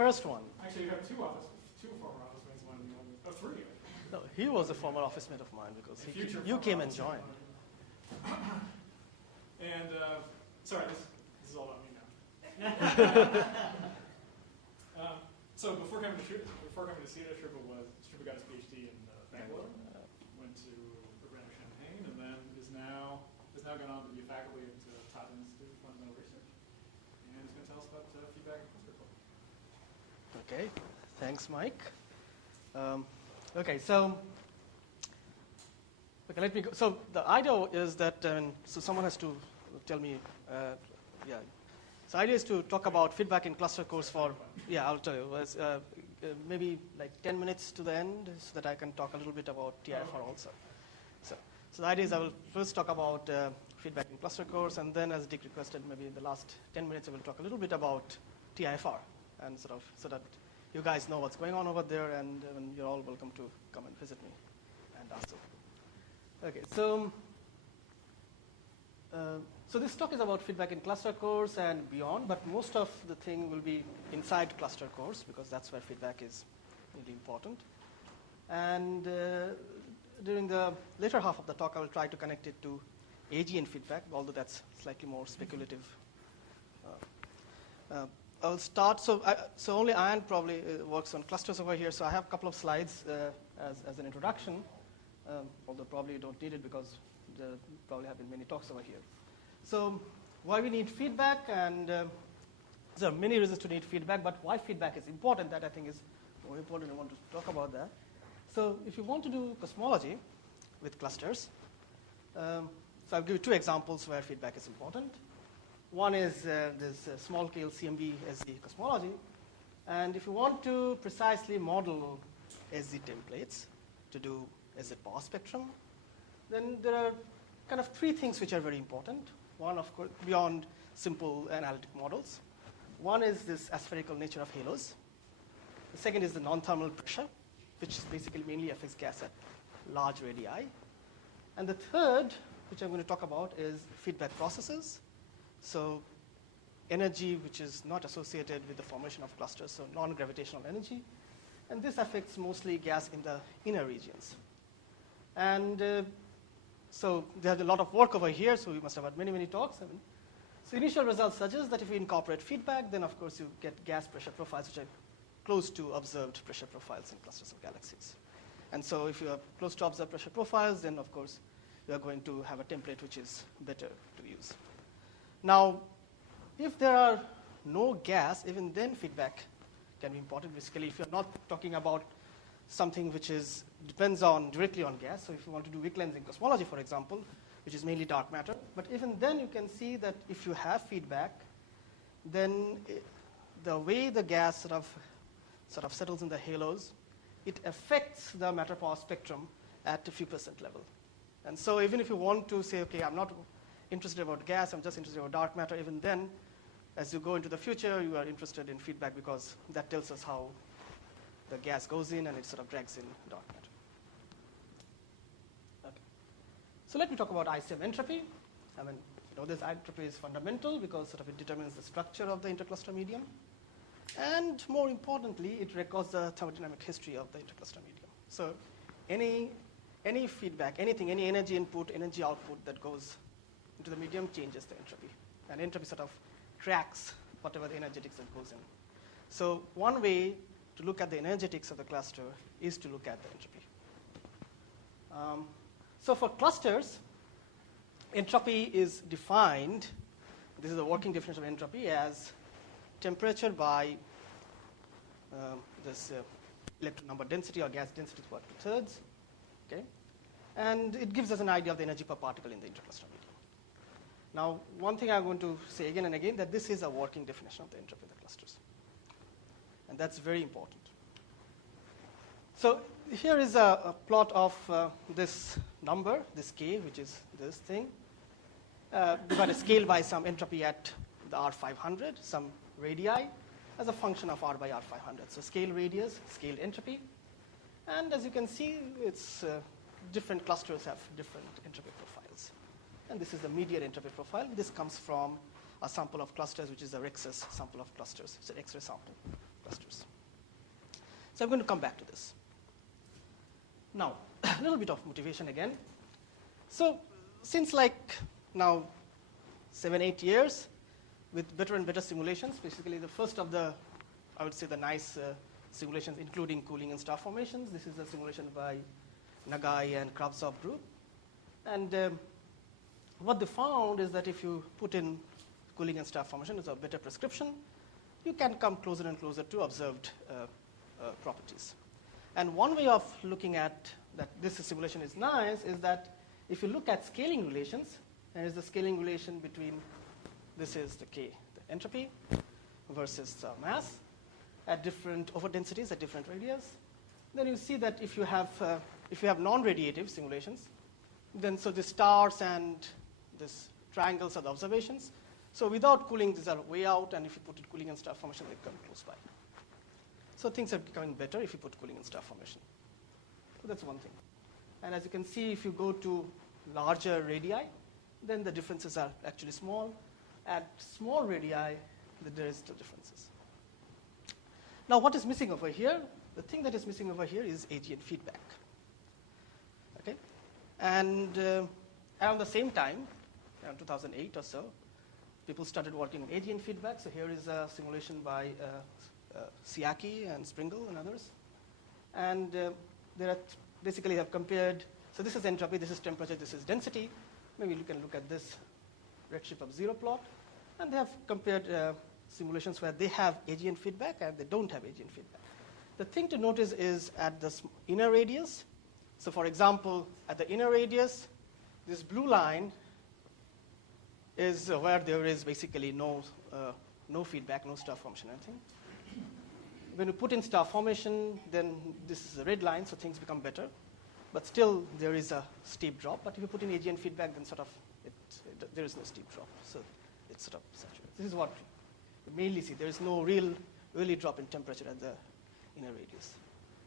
first one. Actually, you have two former office mates, one new one. Oh, three. No, he was a former office mate of mine because you came and joined. And sorry, this is all about me now. So before coming to CITA, Subha got his PhD in Bangalore. Went to Urbana Champaign, and then is now gone on to be a faculty at CITA Institute of Fundamental Research, and he's going to tell us about feedback and cluster code. Okay, thanks, Mike. Okay, so let me go. So the idea is that so someone has to tell me, yeah. So the idea is to talk about feedback in cluster cores for, yeah, I'll tell you, maybe like 10 minutes to the end so that I can talk a little bit about TIFR also. So the idea is I will first talk about feedback in cluster cores, and then as Dick requested, maybe in the last 10 minutes I will talk a little bit about TIFR, and so that you guys know what's going on over there, and you're all welcome to come and visit me and ask. Okay, so this talk is about feedback in cluster cores and beyond, but most of the thing will be inside cluster cores because that's where feedback is really important. And during the later half of the talk, I will try to connect it to AGN feedback, although that's slightly more speculative. I'll start. So only Ian probably works on clusters over here. So I have a couple of slides as an introduction, although probably you don't need it because there probably have been many talks over here. So why we need feedback, and there are many reasons to need feedback, but why feedback is important, that I think is more important. I want to talk about that. So if you want to do cosmology with clusters, so I'll give you two examples where feedback is important. One is this small-scale CMB SZ cosmology. And if you want to precisely model SZ templates to do SZ power spectrum, then there are kind of three things which are very important. One, of course, beyond simple analytic models. One is this aspherical nature of halos. The second is the non-thermal pressure, which is basically mainly affects gas at large radii. And the third, which I'm going to talk about, is feedback processes. So energy which is not associated with the formation of clusters, so non-gravitational energy. And this affects mostly gas in the inner regions. And so there's a lot of work over here, so we must have had many, many talks. So initial results suggest that if we incorporate feedback, then of course you get gas pressure profiles which are close to observed pressure profiles in clusters of galaxies. And so if you are close to observed pressure profiles, then of course you are going to have a template which is better to use. Now, if there are no gas, even then feedback can be important. Basically, if you're not talking about something which depends directly on gas, so if you want to do weak lensing cosmology, for example, which is mainly dark matter, but even then you can see that if you have feedback, then the way the gas sort of settles in the halos, it affects the matter power spectrum at a few % level. And so even if you want to say, okay, I'm not interested about gas, I'm just interested about dark matter, even then, as you go into the future, you are interested in feedback because that tells us how the gas goes in and it sort of drags in dark matter. Okay. So let me talk about ICM entropy. I mean, this entropy is fundamental because sort of it determines the structure of the intercluster medium. And more importantly, it records the thermodynamic history of the intercluster medium. So any feedback, anything, any energy input, energy output that goes into the medium changes the entropy. And entropy sort of tracks whatever the energetics that goes in. So one way to look at the energetics of the cluster is to look at the entropy. So for clusters, entropy is defined, this is a working definition of entropy, as temperature by this electron number density or gas density squared 2/3. Okay? And it gives us an idea of the energy per particle in the intercluster medium. Now, one thing I'm going to say again and again, that this is a working definition of the entropy of the clusters. And that's very important. So here is a plot of this number, this k, which is this thing. We've got a scale by some entropy at the R500, some radii, as a function of R by R500. So scale radius, scale entropy. And as you can see, it's different clusters have different entropy profiles. And this is the median entropy profile. This comes from a sample of clusters, which is a REXCESS sample of clusters. It's an X-ray sample. clusters. So I'm going to come back to this. Now, a little bit of motivation again. So since like now 7-8 years, with better and better simulations, basically the first of the, I would say, the nice simulations, including cooling and star formations. This is a simulation by Nagai and Kravtsov group. And what they found is that if you put in cooling and star formation as a better prescription, you can come closer and closer to observed properties. And one way of looking at that this simulation is nice is that if you look at scaling relations, there is the scaling relation between, this is the K, the entropy versus mass at different overdensities at different radius. Then you see that if you have non-radiative simulations, then so the stars and these triangles are the observations. So without cooling, these are way out, and if you put it cooling and star formation, they come close by. So things are becoming better if you put cooling and star formation. So that's one thing. And as you can see, if you go to larger radii, then the differences are actually small. At small radii, there is still differences. Now, what is missing over here? The thing that is missing over here is AGN feedback. Okay, and around the same time, around 2008 or so, people started working on AGN feedback. So here is a simulation by Siaki and Springle and others, and there are basically have compared. So this is entropy, this is temperature, this is density. Maybe you can look at this redshift of zero plot, and they have compared simulations where they have AGN feedback and they don't have AGN feedback. The thing to notice is at the inner radius. So for example, at the inner radius, this blue line is where there is basically no feedback, no star formation, anything. When you put in star formation, then this is a red line, so things become better. But still, there is a steep drop. But if you put in AGN feedback, then sort of there is no steep drop. So it's sort of saturated. This is what you mainly see. There is no really drop in temperature at the inner radius.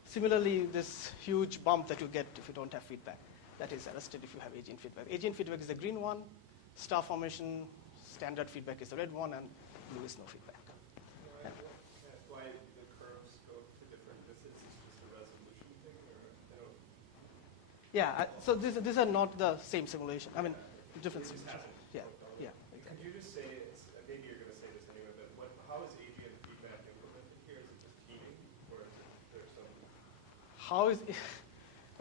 Similarly, this huge bump that you get if you don't have feedback, that is arrested if you have AGN feedback. AGN feedback is the green one. Star formation, standard feedback is the red one, and blue is no feedback. That's why the curves go to different distances. It's just a resolution thing, or Yeah, so these are not the same simulation. I mean, different simulations. Yeah. Could you just say, maybe you're going to say this anyway, but how is AGN feedback implemented here? Is it just heating, or is there some? How is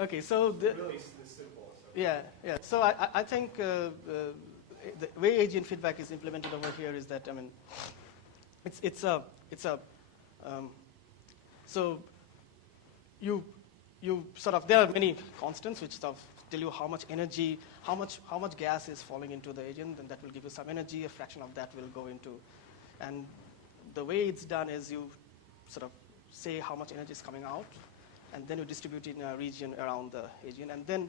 okay? So Really simple. So. Yeah. So I think the way AGN feedback is implemented over here is that, I mean, so you sort of, there are many constants which sort of tell you how much energy, how much gas is falling into the agent, then that will give you some energy. A fraction of that will go into, and the way it's done is you sort of say how much energy is coming out, and then you distribute it in a region around the agent, and then.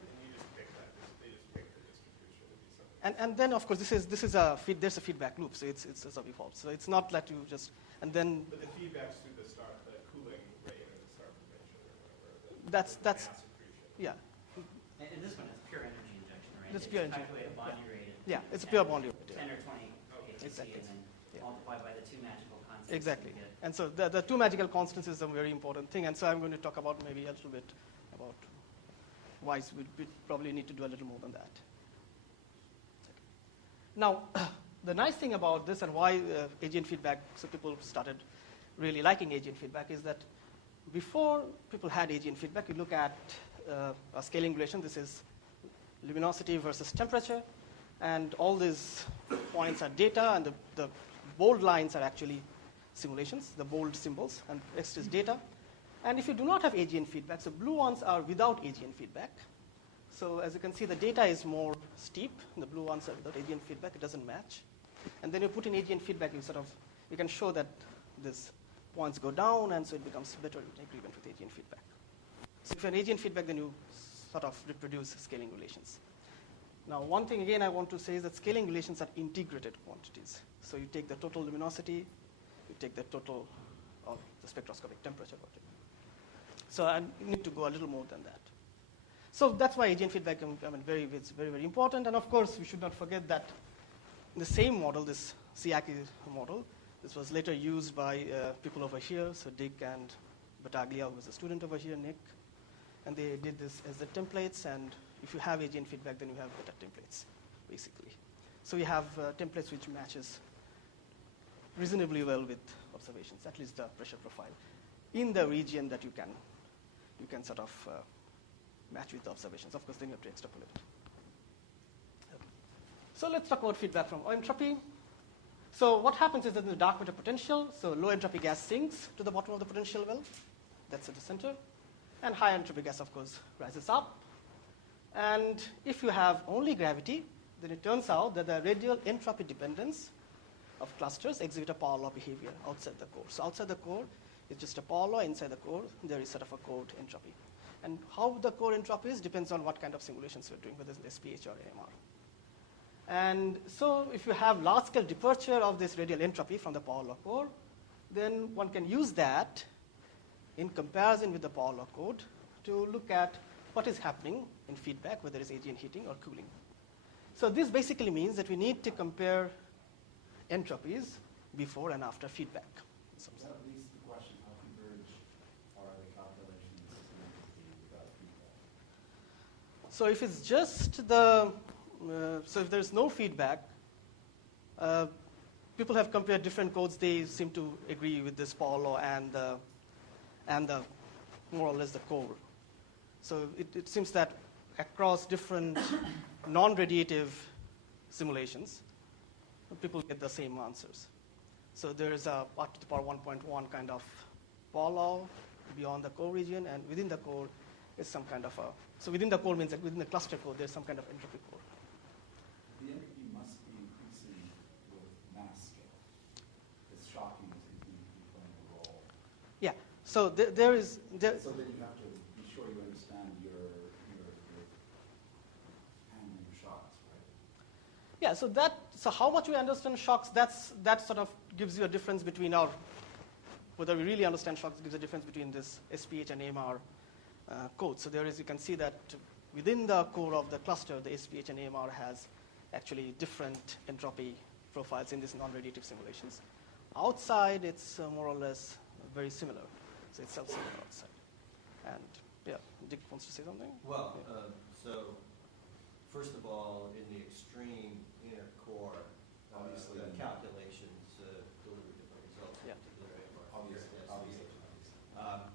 And then, of course, there's a feedback loop, so it's a default. So it's not that you just, and then. But the feedback's through the cooling rate or the star convention or whatever. That's yeah. And this one is pure energy injection, right? It's pure energy. Calculate a bond rate. Yeah, it's a pure bond rate. 10 or 20 ATC, Exactly. and then Yeah. multiply by the two magical constants. Exactly. You get. And so the two magical constants is a very important thing. And so I'm going to talk about maybe a little bit about why we probably need to do a little more than that. Now, the nice thing about this and why AGN feedback, so people started really liking AGN feedback, is that before people had AGN feedback, you look at a scaling relation. This is luminosity versus temperature, and all these points are data, and the bold lines are actually simulations, the bold symbols, and next is data. And if you do not have AGN feedback, so blue ones are without AGN feedback. So as you can see, the data is more steep. The blue ones are without AGN feedback. It doesn't match. And then you put in AGN feedback, you can show that these points go down, and so it becomes better agreement with AGN feedback. So if you have AGN feedback, then you sort of reproduce scaling relations. Now, one thing again I want to say is that scaling relations are integrated quantities. So you take the total luminosity, you take the total of the spectroscopic temperature. So I need to go a little more than that. So that's why AGN feedback it's very, very important. And of course, we should not forget that in the same model, this Siaki model, This was later used by people over here, so Dick and Battaglia, who was a student over here, Nick. And they did this as the templates, and if you have AGN feedback, then you have better templates, basically. So we have templates which matches reasonably well with observations, at least the pressure profile, in the region that you can sort of match with the observations. Of course, then you have to extrapolate. So let's talk about feedback from entropy. So what happens is that in the dark matter potential, so low entropy gas sinks to the bottom of the potential well. That's at the center. And high entropy gas, of course, rises up. And if you have only gravity, then it turns out that the radial entropy dependence of clusters exhibit a power law behavior outside the core. So outside the core, it's just a power law. Inside the core, there is sort of a core entropy. And how the core entropy is depends on what kind of simulations you're doing, whether it's SPH or AMR. And so if you have large-scale departure of this radial entropy from the power law core, then one can use that in comparison with the power law code to look at what is happening in feedback, whether it's AGN heating or cooling. So this basically means that we need to compare entropies before and after feedback. That leads to the question, how converged are the calculations without feedback? So if it's just the, so if there's no feedback, people have compared different codes. They seem to agree with this power law and the more or less the core. So it seems that across different non-radiative simulations, people get the same answers. So there is a R to the power 1.1 kind of power law beyond the core region, and within the core is some kind of a, so within the core means that within the cluster core there's some kind of entropy core. The entropy must be increasing with mass scale. It's shocking to continue to be playing a role. Yeah, so there is... So then you have to be sure you understand your handling of shocks, right? Yeah, so how much we understand shocks, that sort of gives you a difference between our, whether we really understand shocks gives a difference between this SPH and AMR code. So there is, you can see that within the core of the cluster, the SPH and AMR has actually different entropy profiles in these non-radiative simulations. Outside, it's more or less very similar. So it's self-similar outside. And yeah, Dick wants to say something? Well, so first of all, in the extreme inner core, Obviously, the calculations deliver different results. Yeah. Obviously.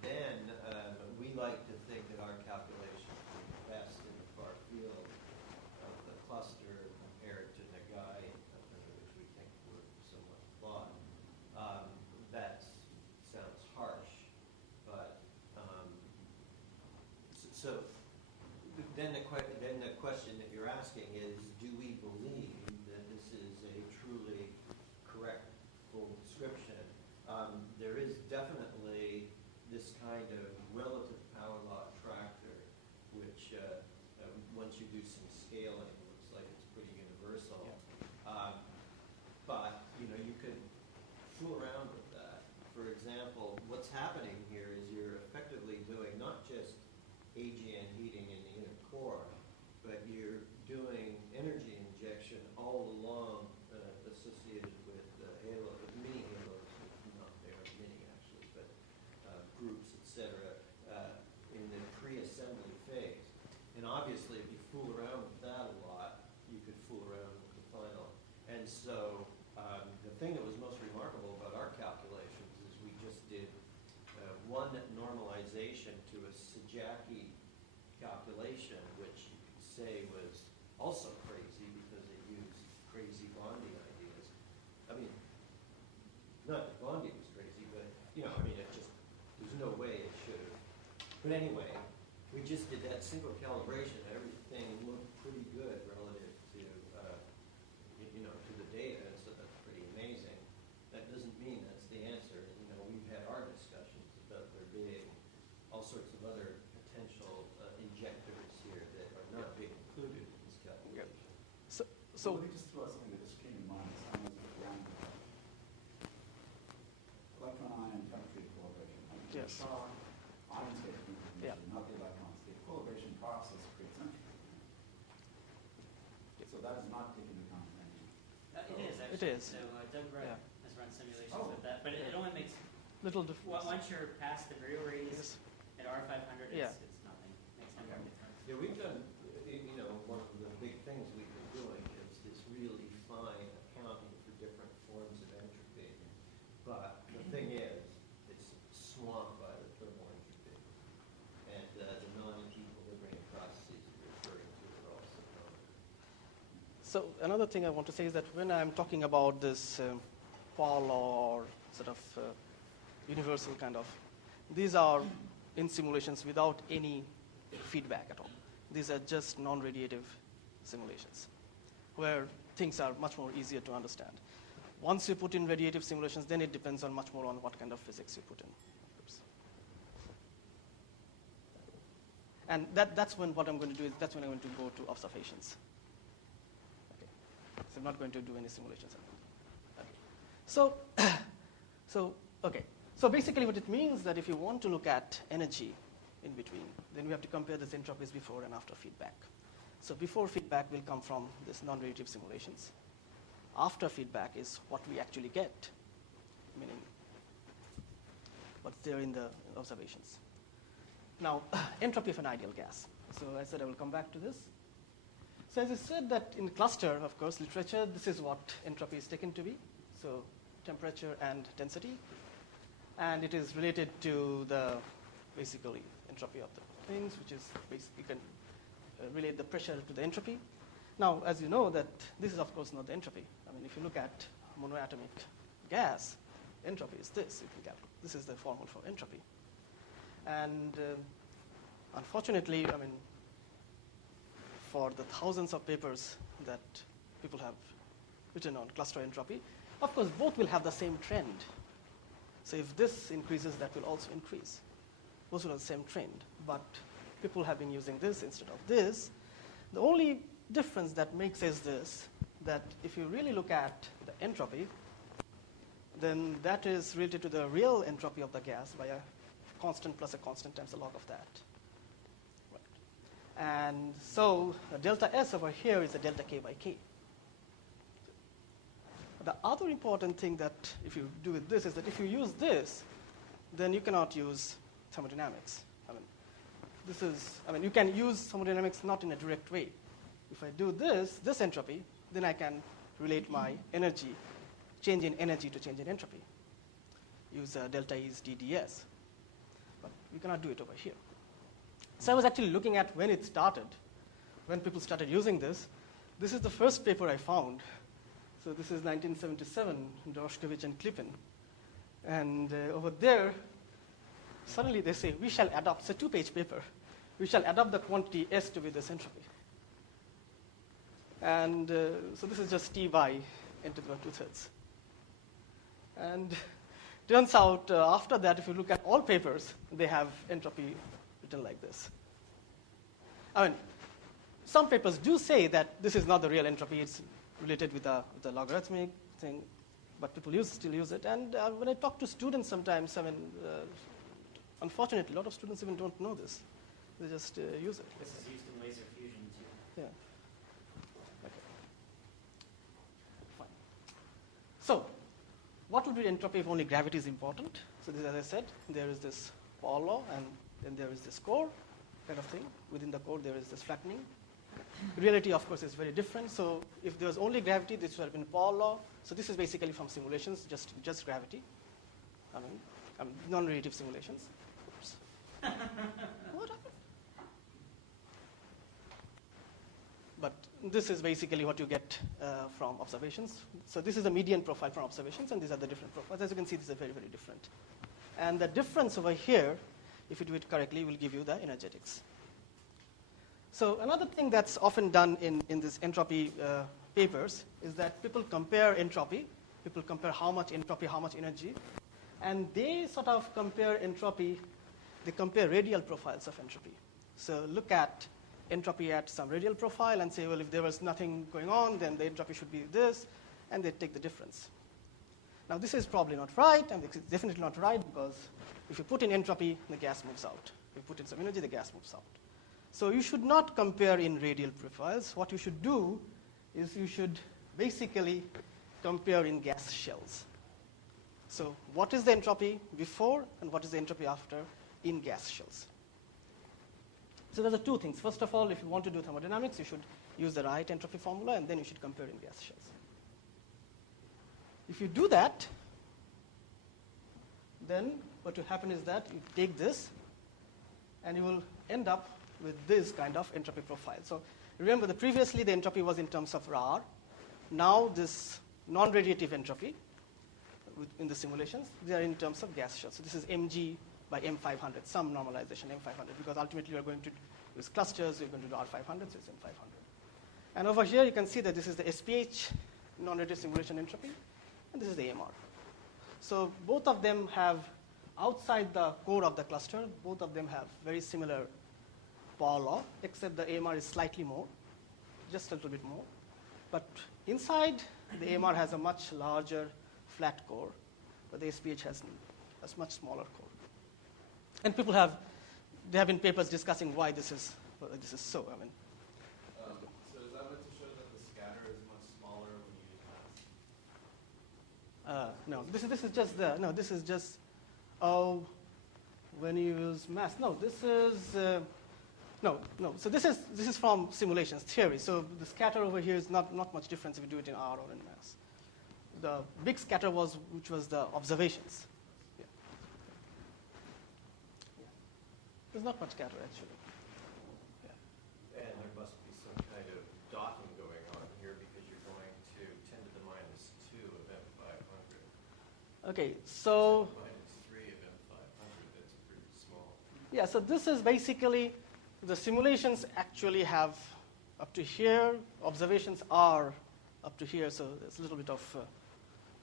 Then we like to think that our calculations are the best in the far field of the cluster compared to Nagai, which we think were somewhat flawed. That sounds harsh, but so then the question that you're asking is, do we believe that this is a truly correct full description? There is definitely this kind of relative power law attractor, which once you do some scaling, looks like it's pretty universal. Yeah. But you could fool around with that. For example, what's happening here is you're effectively doing not just AGN heating in the inner core, but you're doing energy injection all along associated with mini halos, not very many actually, but groups, etc., in the pre-assembly phase. And obviously, if you fool around with that a lot, you could fool around with the final. And so the thing that was most remarkable about our calculations is we just did one normalization to a Sajaki calculation, which you could say was also crazy because it used crazy bonding ideas. I mean, not that bonding was crazy, but it just, there's no way it should have. But anyway, we just did that single calibration. Everything looked pretty good relative to, to the data, so that's pretty amazing. That doesn't mean that's the answer. We've had our discussions about there being all sorts of other potential injectors here that are not being included in this calculation. So let me just throw out something that just came to mind. It's almost like random. Electron-ion temperature equilibration. Yes. Ions get heated, Yeah. not the electrons. The equilibration process creates entropy. So that is not taken into account in any. It is, actually. It is. So Doug Wright Yeah. has run simulations with that, but it only makes, Little difference. once you're past the Brio rays Yes. at R500, Yeah. it's nothing. Makes no difference. Yeah, we've done, one of the big things we've been doing is this really fine accounting for different forms of entropy. But the thing is, it's swamped by the thermal entropy. And the non-equilibrium processes you're referring to are also known. So another thing I want to say is that when I'm talking about this Paul law or sort of universal kind of, these are in simulations without any feedback at all. These are just non-radiative simulations where things are much more easier to understand. Once you put in radiative simulations, then it depends on much more on what kind of physics you put in. Oops. And that's when what I'm going to do is that's when I'm going to go to observations. Okay. So I'm not going to do any simulations. Okay. So basically what it means that if you want to look at energy in between, then we have to compare these entropies before and after feedback. So before feedback will come from this non-radiative simulations. After feedback is what we actually get, meaning what's there in the observations. Now, entropy of an ideal gas. So I said I will come back to this. So as I said that in cluster, of course, literature, this is what entropy is taken to be. So temperature and density. And it is related to the, basically, entropy of the things, which is basically, you can relate the pressure to the entropy. Now, as you know, that this is, of course, not the entropy. I mean, if you look at monoatomic gas, entropy is this. You can calculate. This is the formula for entropy. And unfortunately, I mean, for the thousands of papers that people have written on cluster entropy, of course, both will have the same trend. So if this increases, that will also increase. Both will have the same trend. But people have been using this instead of this. The only difference that makes is this, that if you really look at the entropy, then that is related to the real entropy of the gas by a constant plus a constant times the log of that. Right. And so delta S over here is a delta K by K. The other important thing that if you do with this is that if you use this, then you cannot use thermodynamics. You can use thermodynamics not in a direct way. If I do this entropy, then I can relate my energy, change in energy to change in entropy. Use delta E's dds. But we cannot do it over here. So I was actually looking at when it started, when people started using this. This is the first paper I found. So this is 1977, Dorshkovich and Klippin. And over there, suddenly they say, we shall adopt, it's a two-page paper, we shall adopt the quantity S to be this entropy. And so this is just T by n to the power 2/3. And turns out after that, if you look at all papers, they have entropy written like this. I mean, some papers do say that this is not the real entropy, it's related with the logarithmic thing, but people still use it. And when I talk to students sometimes, unfortunately, a lot of students even don't know this. They just use it. This is used in laser fusion too. Yeah. Okay. Fine. So, what would be entropy if only gravity is important? So this, as I said, there is this Paul law, and then there is this core kind of thing. Within the core, there is this flattening. Reality, of course, is very different. So if there was only gravity, this would have been Paul law. So this is basically from simulations, just gravity. I mean non-radiative simulations. Oops. What happened? But this is basically what you get from observations. So this is a median profile from observations, and these are the different profiles. As you can see, these are very, very different. And the difference over here, if you do it correctly, will give you the energetics. So another thing that's often done in this entropy papers is that people compare entropy. People compare how much entropy, how much energy. And they sort of compare entropy. They compare radial profiles of entropy. So look at entropy at some radial profile and say, well, if there was nothing going on, then the entropy should be this, and they take the difference. Now, this is probably not right, and it's definitely not right, because if you put in entropy, the gas moves out. If you put in some energy, the gas moves out. So you should not compare in radial profiles. What you should do is you should basically compare in gas shells. So what is the entropy before and what is the entropy after in gas shells? So there are two things. First of all, if you want to do thermodynamics, you should use the right entropy formula, and then you should compare in gas shells. If you do that, then what will happen is that you take this, and you will end up with this kind of entropy profile. So remember that previously the entropy was in terms of RAR. Now this non-radiative entropy in the simulations, they are in terms of gas shells. So this is mg by M500, some normalization M500, because ultimately you're going to use clusters, you're going to do R500, so it's M500. And over here you can see that this is the SPH, non-radiative simulation entropy, and this is the AMR. So both of them have, outside the core of the cluster, both of them have very similar Power law, except the AMR is slightly more, just a little bit more. But inside, the AMR has a much larger flat core, but the SPH has a much smaller core. And there have been papers discussing why this is so. I mean, so is that meant to show that the scatter is much smaller when you use mass? no, this is just when you use mass. No, this is no. So this is from simulations theory. So the scatter over here is not much difference if you do it in R or in mass. The big scatter which was the observations. Yeah. There's not much scatter actually. Yeah. And there must be some kind of docking going on here because you're going to 10 to the minus 2 of M500. Okay, so 10 to the minus 3 of M500, that's pretty small. yeah, so this is basically the simulations actually have up to here, observations are up to here, so there's a little bit of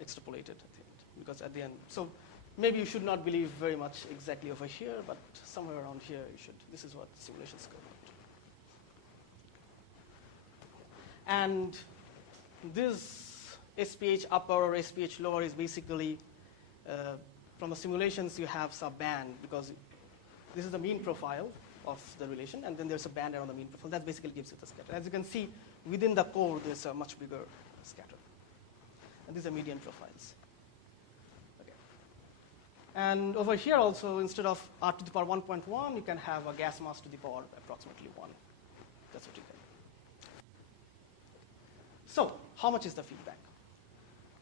extrapolated, I think, because at the end, so maybe you should not believe very much exactly over here, but somewhere around here you should. This is what simulations go about. And this SPH upper or SPH lower is basically, from the simulations you have some band, because this is the mean profile of the relation, and then there's a band around the mean profile. That basically gives it the scatter. As you can see, within the core, there's a much bigger scatter. And these are median profiles. Okay. And over here also, instead of R to the power 1.1, you can have a gas mass to the power approximately 1. That's what you get. So how much is the feedback?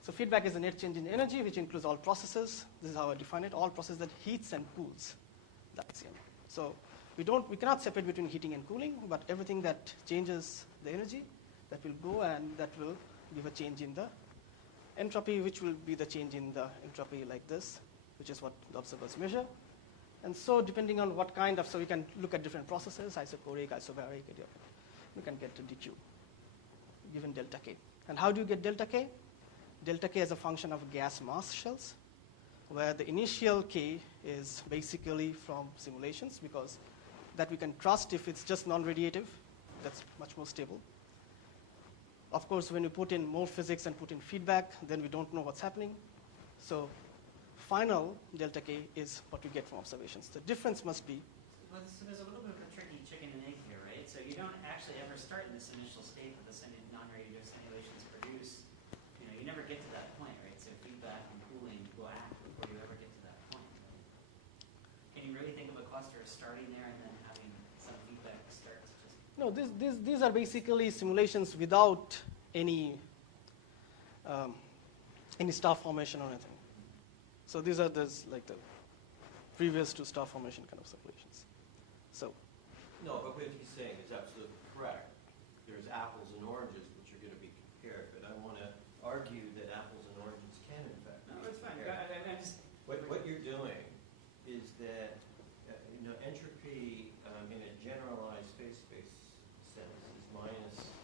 So feedback is the net change in energy, which includes all processes. This is how I define it, all processes that heats and cools the ICM. So we cannot separate between heating and cooling, but everything that changes the energy, that will go and that will give a change in the entropy, which will be the change in the entropy like this, which is what the observers measure. And so depending on what kind of, so we can look at different processes, isochoric, isobaric, we can get to dq, given delta K. And how do you get delta K? Delta K is a function of gas mass shells, where the initial K is basically from simulations, because that we can trust if it's just non-radiative, that's much more stable. Of course, when you put in more physics and put in feedback, then we don't know what's happening. So final delta K is what we get from observations. The difference must be. Well, so there's a little bit of a tricky chicken and egg here, right? So you don't actually ever start in this initial state that the non-radiative simulations produce. You never get to that point, right? So feedback and cooling go after before you ever get to that point. Right? Can you really think of a cluster as starting there and then having some feedback starts? No, these are basically simulations without any star formation or anything. So these are like the previous to star formation kind of simulations. So. No, but what he's saying is absolutely correct. There's apples and oranges which are going to be compared, but I want to argue that apples and oranges can in fact be No, it's fine. compared. What you're doing is that entropy in a generalized space-space sense is minus,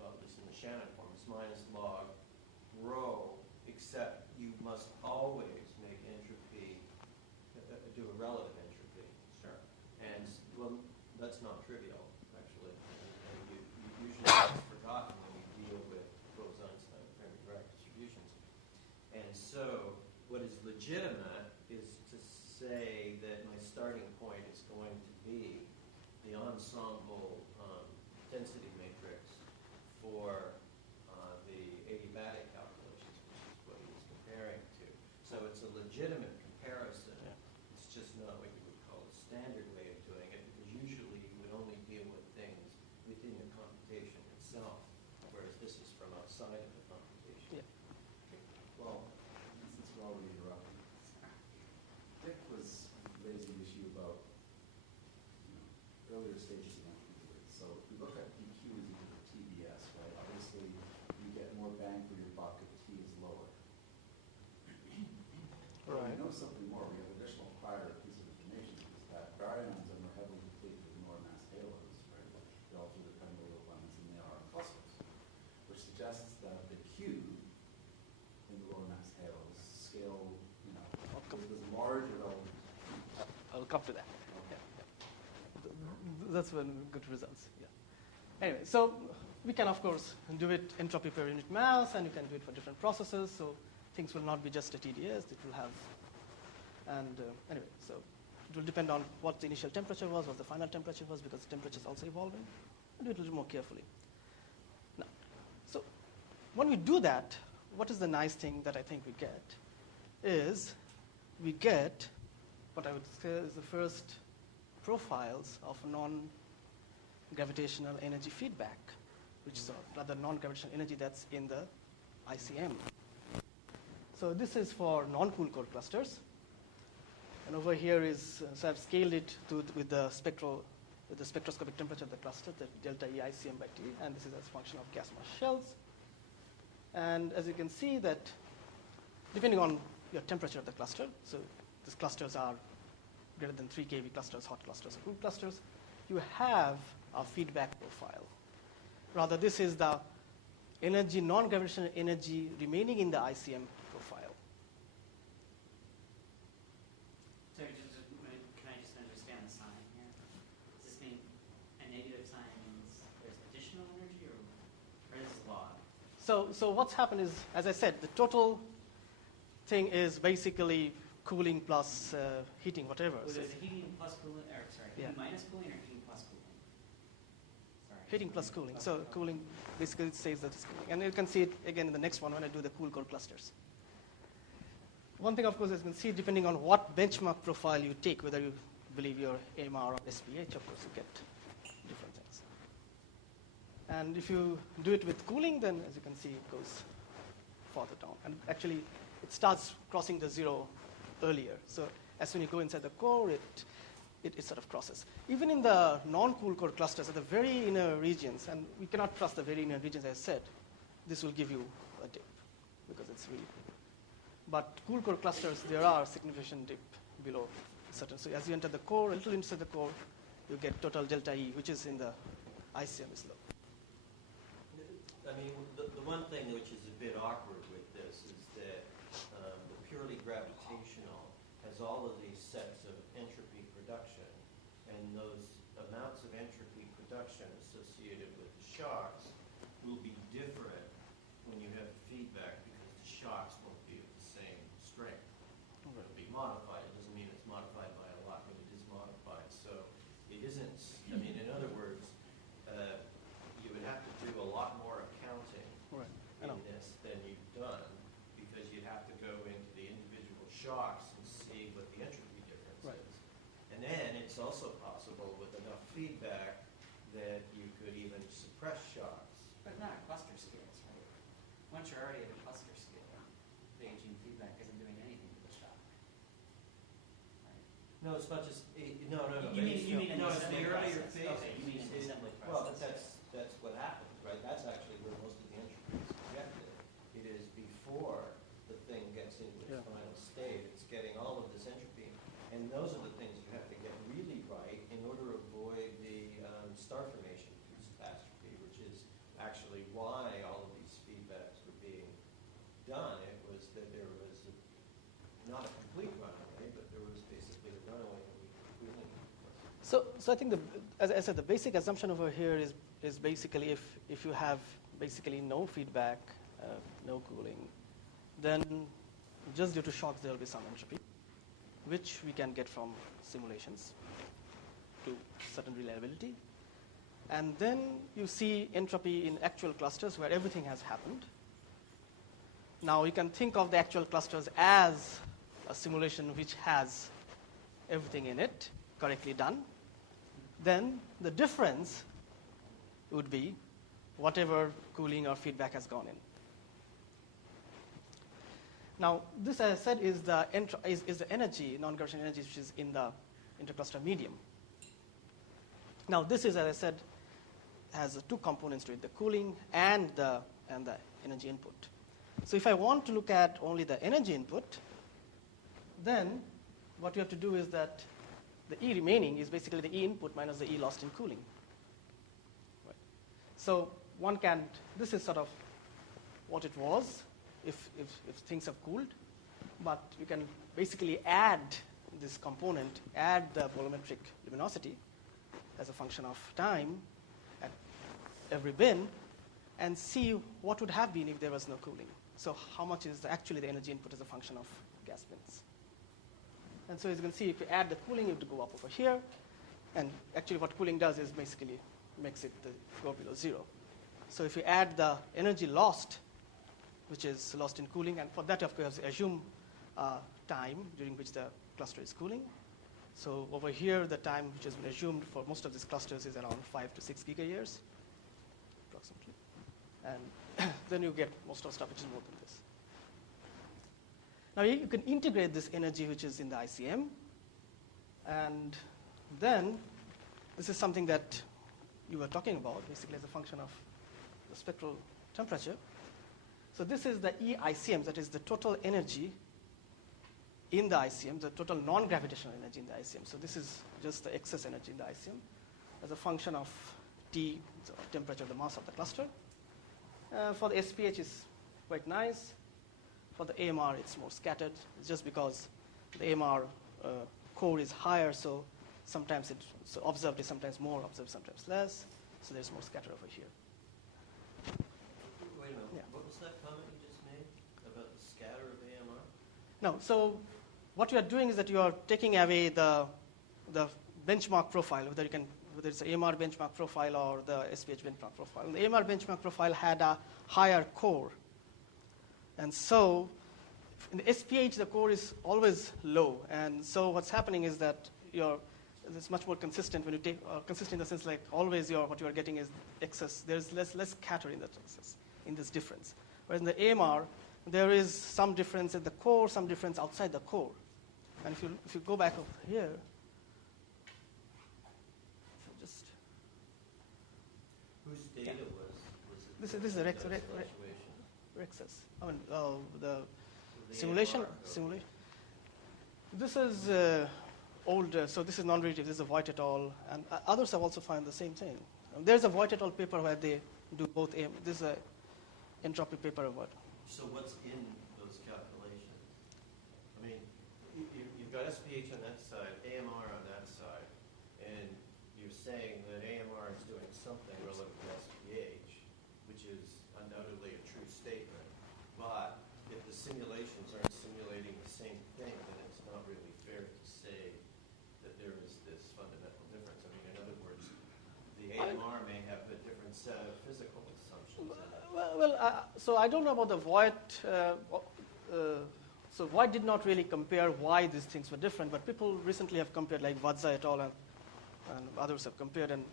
well, at least in the Shannon form, is minus log rho, except you must always make entropy, do a relative entropy. Sure. And, well, that's not trivial, actually. And you usually it's forgotten when you deal with Bose-Einstein frame-of-reference distributions. And so what is legitimate is to say that my starting point is going to be the ensemble density matrix for the adiabatic calculations, which is what he was comparing to. So legitimate comparison. Yeah. It's just not what you would call a standard way of doing it, because usually you would only deal with things within the computation itself, whereas this is from outside of the computation. Yeah. Well, since we're already interrupting, Dick was raising the issue about earlier stages of entropy. So if we look at dq is equal to TBS, right? Obviously, you get more bang for your buck if T is lower. But we know something more. We have additional prior piece of information is that baryons are more heavily depleted in lower mass halos, right? They also depend on little lemons than they are on clusters, which suggests that the Q in the lower mass halos scale, is larger relative. I'll come to that. That's when good results. Yeah. Anyway, so we can of course do it entropy per unit mass, and you can do it for different processes. So things will not be just a TDS. It will have, and anyway, so it will depend on what the initial temperature was, what the final temperature was, because the temperature is also evolving. And do it a little more carefully. Now, so when we do that, what is the nice thing that I think we get is we get what I would say is the first profiles of non-gravitational energy feedback, which is rather non-gravitational energy that's in the ICM. So this is for non-cool core clusters. And over here is, so I've scaled it with the spectroscopic temperature of the cluster, the delta E ICM by T, and this is as a function of gas mass shells. And as you can see that depending on your temperature of the cluster, so these clusters are greater than 3 kV clusters, hot clusters, or cool clusters, you have a feedback profile. Rather, this is the energy, non-gravitational energy remaining in the ICM profile. So can I just understand the sign here? Does this mean a negative sign means there's additional energy, or is this log? So what's happened is, as I said, the total thing is basically cooling plus heating, whatever. So So there's a heating plus cooling, or sorry, heating minus cooling or heating plus cooling? Sorry. heating plus cooling. So cooling basically says that it's cooling. And you can see it again in the next one when I do the cool core clusters. One thing, of course, is you can see depending on what benchmark profile you take, whether you believe your AMR or SPH, of course, you get different things. And if you do it with cooling, then as you can see, it goes farther down. And actually, it starts crossing the zero earlier. So as soon as you go inside the core, it sort of crosses. Even in the non-cool core clusters, at the very inner regions, and we cannot trust the very inner regions, as I said, this will give you a dip because it's really cool. But cool core clusters, there are significant dip below certain. So as you enter the core, a little inside the core, you get total delta E, which is in the ICM is low. I mean, the one thing which is a bit awkward with this is that the purely gravitational has all of these sets of entropy production, and those amounts of entropy production associated with the shocks will be different when you have feedback because the shocks won't be of the same strength. It'll be modified. It doesn't mean it's modified by a lot, but it is modified. So it isn't, I mean, in other words, you would have to do a lot more accounting in this than you've done, because you'd have to go into the individual shocks and see what the entropy difference is. And then it's also possible with enough feedback that you could even suppress shocks. But not at cluster scales, right? Once you're already at a cluster scale, the aging feedback isn't doing anything to the shock. Right? No, it's not just, no. You mean in no, the it's assembly the earlier process. phases. Okay, you mean in the assembly Well, process. that's what happens, right? That's actually where most of the entropy is projected. It is before the thing gets into its final state. It's getting all of this entropy. And those are the things you have to get really right in order to avoid the star formation catastrophe, which is actually why all of these feedbacks were being done. It was that there was not a complete runaway, but there was basically a runaway that we really. So I think, as I said, the basic assumption over here is basically if you have basically no feedback, no cooling, then just due to shocks there will be some entropy, which we can get from simulations to certain reliability. And then you see entropy in actual clusters where everything has happened. Now you can think of the actual clusters as a simulation which has everything in it correctly done, then the difference would be whatever cooling or feedback has gone in. Now, this, as I said, is the energy, non-gravitational energy, which is in the intercluster medium. Now, this is, as I said, has two components to it, the cooling and the energy input. So if I want to look at only the energy input, then what you have to do is that the E remaining is basically the E input minus the E lost in cooling. Right. So one can, this is sort of what it was if things have cooled, but you can basically add this component, add the volumetric luminosity as a function of time at every bin, and see what would have been if there was no cooling. So how much is actually the energy input as a function of gas bins. And so as you can see, if you add the cooling, you have to go up over here. And actually what cooling does is basically makes it go below zero. So if you add the energy lost, which is lost in cooling, and for that, of course, assume time during which the cluster is cooling. So over here, the time which has been assumed for most of these clusters is around 5 to 6 gigayears, approximately. And then you get most of the stuff which is more than this. Now you can integrate this energy which is in the ICM, and then this is something that you were talking about, basically as a function of the spectral temperature. So this is the EICM, that is the total energy in the ICM, the total non-gravitational energy in the ICM. So this is just the excess energy in the ICM as a function of T, so temperature, the mass of the cluster. For the SPH, it's quite nice. For the AMR, it's more scattered. It's just because the AMR core is higher, so sometimes so observed is sometimes more, observed sometimes less. So there's more scatter over here. Wait a minute. Yeah. What was that comment you just made about the scatter of AMR? No, so what you are doing is that you are taking away the benchmark profile, whether it's the AMR benchmark profile or the SPH benchmark profile. And the AMR benchmark profile had a higher core. And so in the SPH, the core is always low. And so what's happening is that it's much more consistent when you take, consistent in the sense like always what you are getting is excess. There's less scatter in that excess, in this difference. Whereas in the AMR, there is some difference in the core, some difference outside the core. And if you go back over here, just Whose data was it? this is the REXCESS. I mean, the simulation. This is old. So this is non-relative. This is Voigt et al. And others have also found the same thing. There's a Voigt et al. Paper where they do both. This is a entropy paper of what. So what's in those calculations? I mean, you've got SPH on that side, AMR on that side, and you're saying that AMR is doing something relative to SPH, which is undoubtedly a true statement. But if the simulations aren't simulating the same thing, then it's not really fair to say that there is this fundamental difference. I mean, in other words, the AMR may have a different set of physical assumptions in it. So I don't know about the Voigt. So Voigt did not really compare why these things were different, but people recently have compared, like Vadza et al. And others have compared. And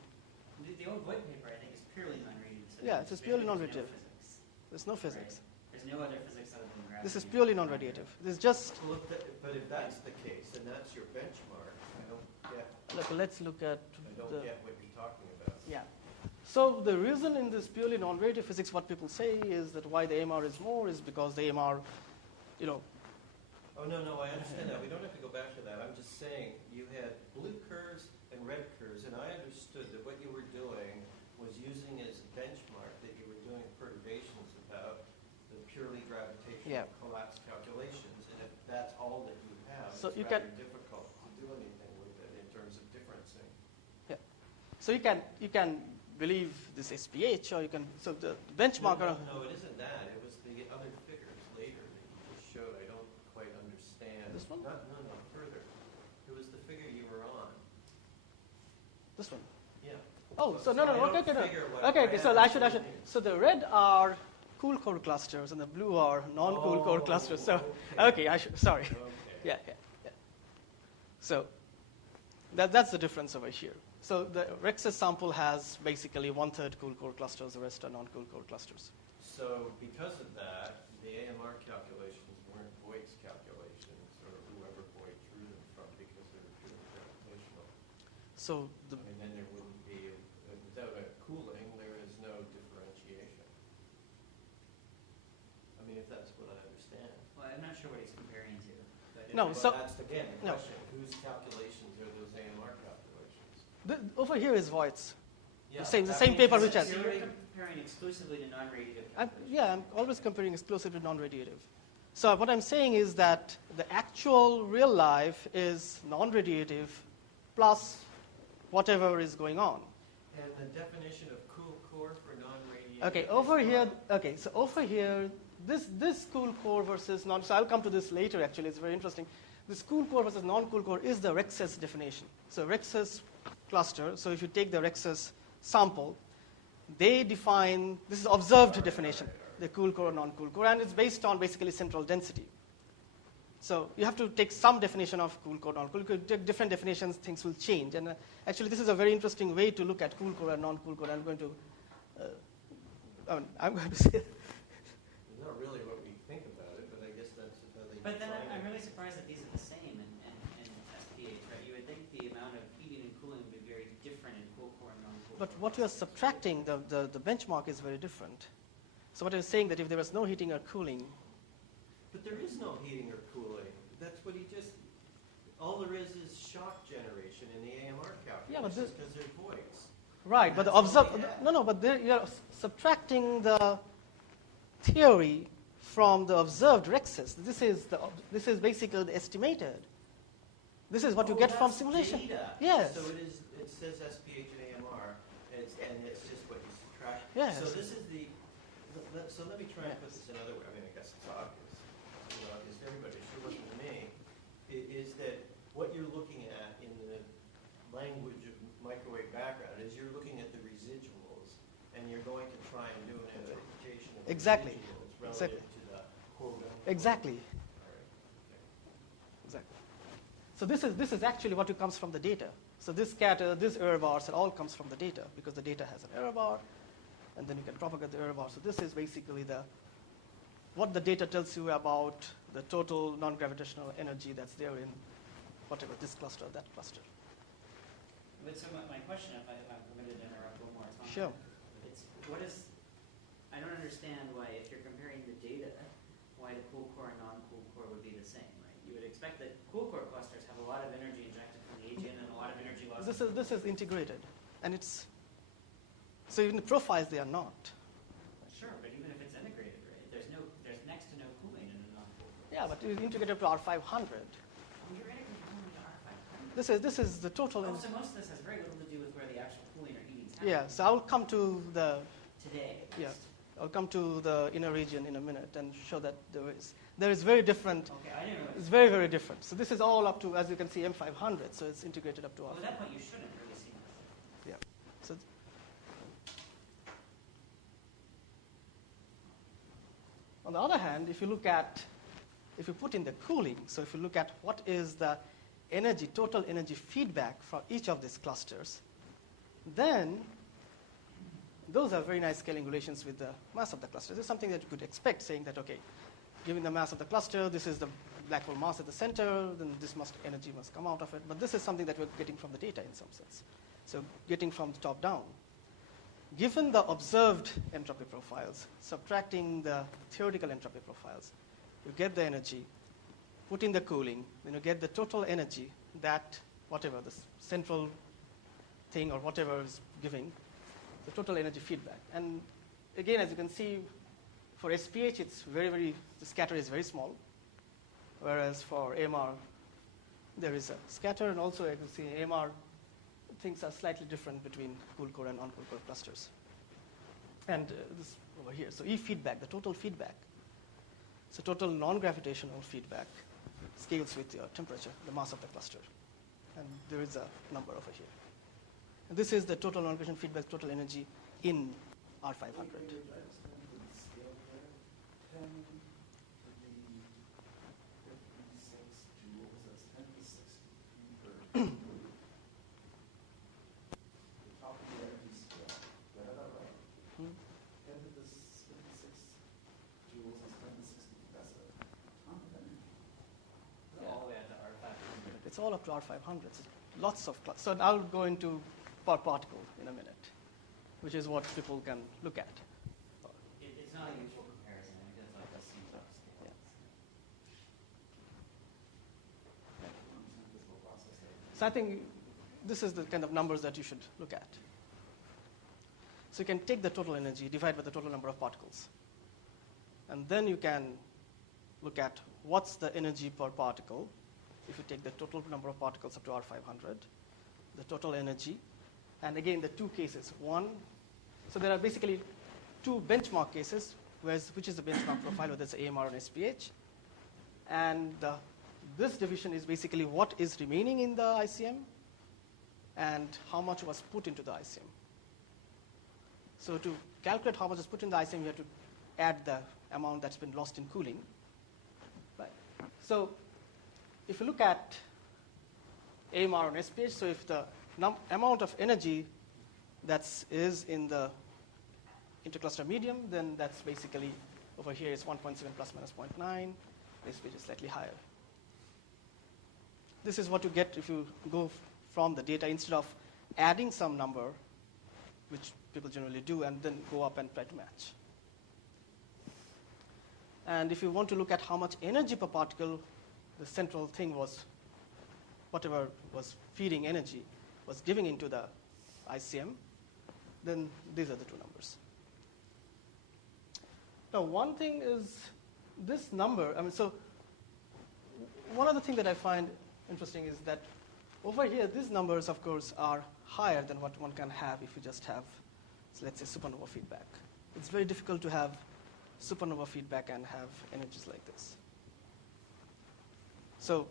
the old Voigt paper, I think, is purely non-radiative. So yeah, it's purely non-radiative. There's no There's no physics. physics. Right? There's no other physics other than gravity. This is purely non-radiative. This is just. Well, but if that's the case, and that's your benchmark, I don't get Let's look at what you're talking about. Yeah. So the reason in this purely non-radiative physics, what people say is that why the AMR is more is because the AMR, Oh, no, I understand that. We don't have to go back to that. I'm just saying you had blue curves and red curves, and I understood that what you were doing was using as a benchmark that you were doing perturbations about the purely gravitational collapse calculations, and if that's all that you have, So it's you rather difficult to do anything with it in terms of differencing. Yeah. So you can believe this SPH, or you can. So the benchmark. No, it isn't that. It was the other figures later that you just showed. I don't quite understand. This one? No, further. It was the figure you were on. This one. Yeah. Oh, so no. I don't Okay. figure what Okay. So I should. means. So the red are cool core clusters, and the blue are non-cool core clusters. So okay. I should. Sorry. Okay. Yeah. So that's the difference over here. So the REXCESS sample has basically 1/3 cool core clusters, the rest are non-cool core clusters. So because of that, the AMR calculations weren't Voigt's calculations, or whoever Voigt drew them from, because they were purely gravitational. So I mean, then there wouldn't be, without a cooling, there is no differentiation. I mean, if that's what I understand. Well, I'm not sure what he's comparing to. But No, But so- that's, again, the no. question, whose calculations are those AMR calculations? over here is Voigt's. Yeah, the that same means paper it's which has- So theory- you're comparing exclusively to non-radiative calculations. Yeah, I'm always comparing explosive to non-radiative. So what I'm saying is that the actual real life is non-radiative plus whatever is going on. And the definition of cool core for non-radiative. Okay, is over here, what? okay, so over here, this cool core versus non, so I'll come to this later actually, it's very interesting. This cool core versus non-cool core is the REXCESS definition. So REXCESS cluster, so if you take the REXCESS sample, they define, this is observed definition, the cool core, non-cool core, and it's based on basically central density. So you have to take some definition of cool core, non-cool core. Take different definitions, things will change. And actually, this is a very interesting way to look at cool core and non-cool core. I'm going to say. It's not really what we think about it, but I guess that's how they But then define I'm it. really surprised that these are the same in SPH, right? You would think the amount of heating and cooling would be very different in cool core and non-cool But core. what you are subtracting, the benchmark is very different. So what I was saying that if there was no heating or cooling, But there is no heating or cooling. That's what he just, all there is shock generation in the AMR Yeah, but calculations, because they're voids. right? But the That's all observe, we have. no, but there, you're subtracting the theory from the observed REXCESS. This is basically the estimated. This is what you get from that's simulation. data. Yes. So it says SPH and AMR, and it's just what you subtract. Yes. So this is so let me try and put this another way. I mean, I guess it's obvious. It's obvious to everybody. It sure wasn't to me. Is that what you're looking at in the language of microwave background is you're looking at the residuals, and you're going to try and do an identification of the Exactly. residuals relative Exactly. to the quota. Exactly. All right. Okay. Exactly. So this is actually what comes from the data. So this scatter, this error bars, it all comes from the data because the data has an error bar, and then you can propagate the error bar. So this is basically what the data tells you about the total non-gravitational energy that's there in whatever, this cluster, that cluster. But so my question, if I'm permitted to interrupt one more time. Sure. I don't understand why, if you're comparing the data, why the cool core and non-cool core would be the same, right? You would expect that cool core clusters have a lot of energy injected from the AGN and a lot of energy lost. This is integrated, and it's so even the profiles they are not. Sure, but even if it's integrated, right, there's next to no cooling in the non-cool core. Yeah, but it's integrated to R500. Well, you're integrating only to R500. This is the total. Oh, so most of this has very little to do with where the actual cooling or heating is Yeah, happening. so I'll come to the Today. at Yeah. least. I'll come to the inner region in a minute and show that there is very different. Okay, I didn't It's realize. very, very different. So this is all up to, as you can see, M500. So it's integrated up to Well, R. at that point, you shouldn't really see this. Yeah. So on the other hand, if you put in the cooling, so if you look at what is the energy, total energy feedback from each of these clusters, then those are very nice scaling relations with the mass of the cluster. This is something that you could expect, saying that, okay, given the mass of the cluster, this is the black hole mass at the center, then energy must come out of it. But this is something that we're getting from the data in some sense. So getting from the top down. Given the observed entropy profiles, subtracting the theoretical entropy profiles, you get the energy, put in the cooling, then you get the total energy that whatever the central thing or whatever is giving, the total energy feedback. And again, as you can see, for SPH, it's the scatter is very small, whereas for AMR, there is a scatter, and also you can see AMR, things are slightly different between cool core and non-cool core clusters. And this over here, so E feedback, the total feedback, so total non-gravitational feedback scales with your temperature, the mass of the cluster. And there is a number over here. And this is the total non-gravitational feedback, total energy in R500. all up to R500. Lots of clusters. So I'll go into per particle in a minute, which is what people can look at. It's not a useful comparison because like this seems off scale. So I think this is the kind of numbers that you should look at. So you can take the total energy, divide by the total number of particles. And then you can look at what's the energy per particle. If you take the total number of particles up to R500, the total energy. And again, the two cases. One, so there are basically two benchmark cases, which is the benchmark profile, whether it's AMR or SPH. And this division is basically what is remaining in the ICM and how much was put into the ICM. So to calculate how much is put in the ICM, you have to add the amount that's been lost in cooling. Right. So if you look at AMR on SPH, so if the amount of energy that is in the intercluster medium, then that's basically over here is 1.7 plus minus 0.9. SPH is slightly higher. This is what you get if you go from the data instead of adding some number, which people generally do, and then go up and try to match. And if you want to look at how much energy per particle, the central thing was whatever was feeding energy was giving into the ICM, then these are the two numbers. Now, one thing is this number, so one other thing that I find interesting is that over here, these numbers, of course, are higher than what one can have if you just have, so let's say, supernova feedback. It's very difficult to have supernova feedback and have energies like this. So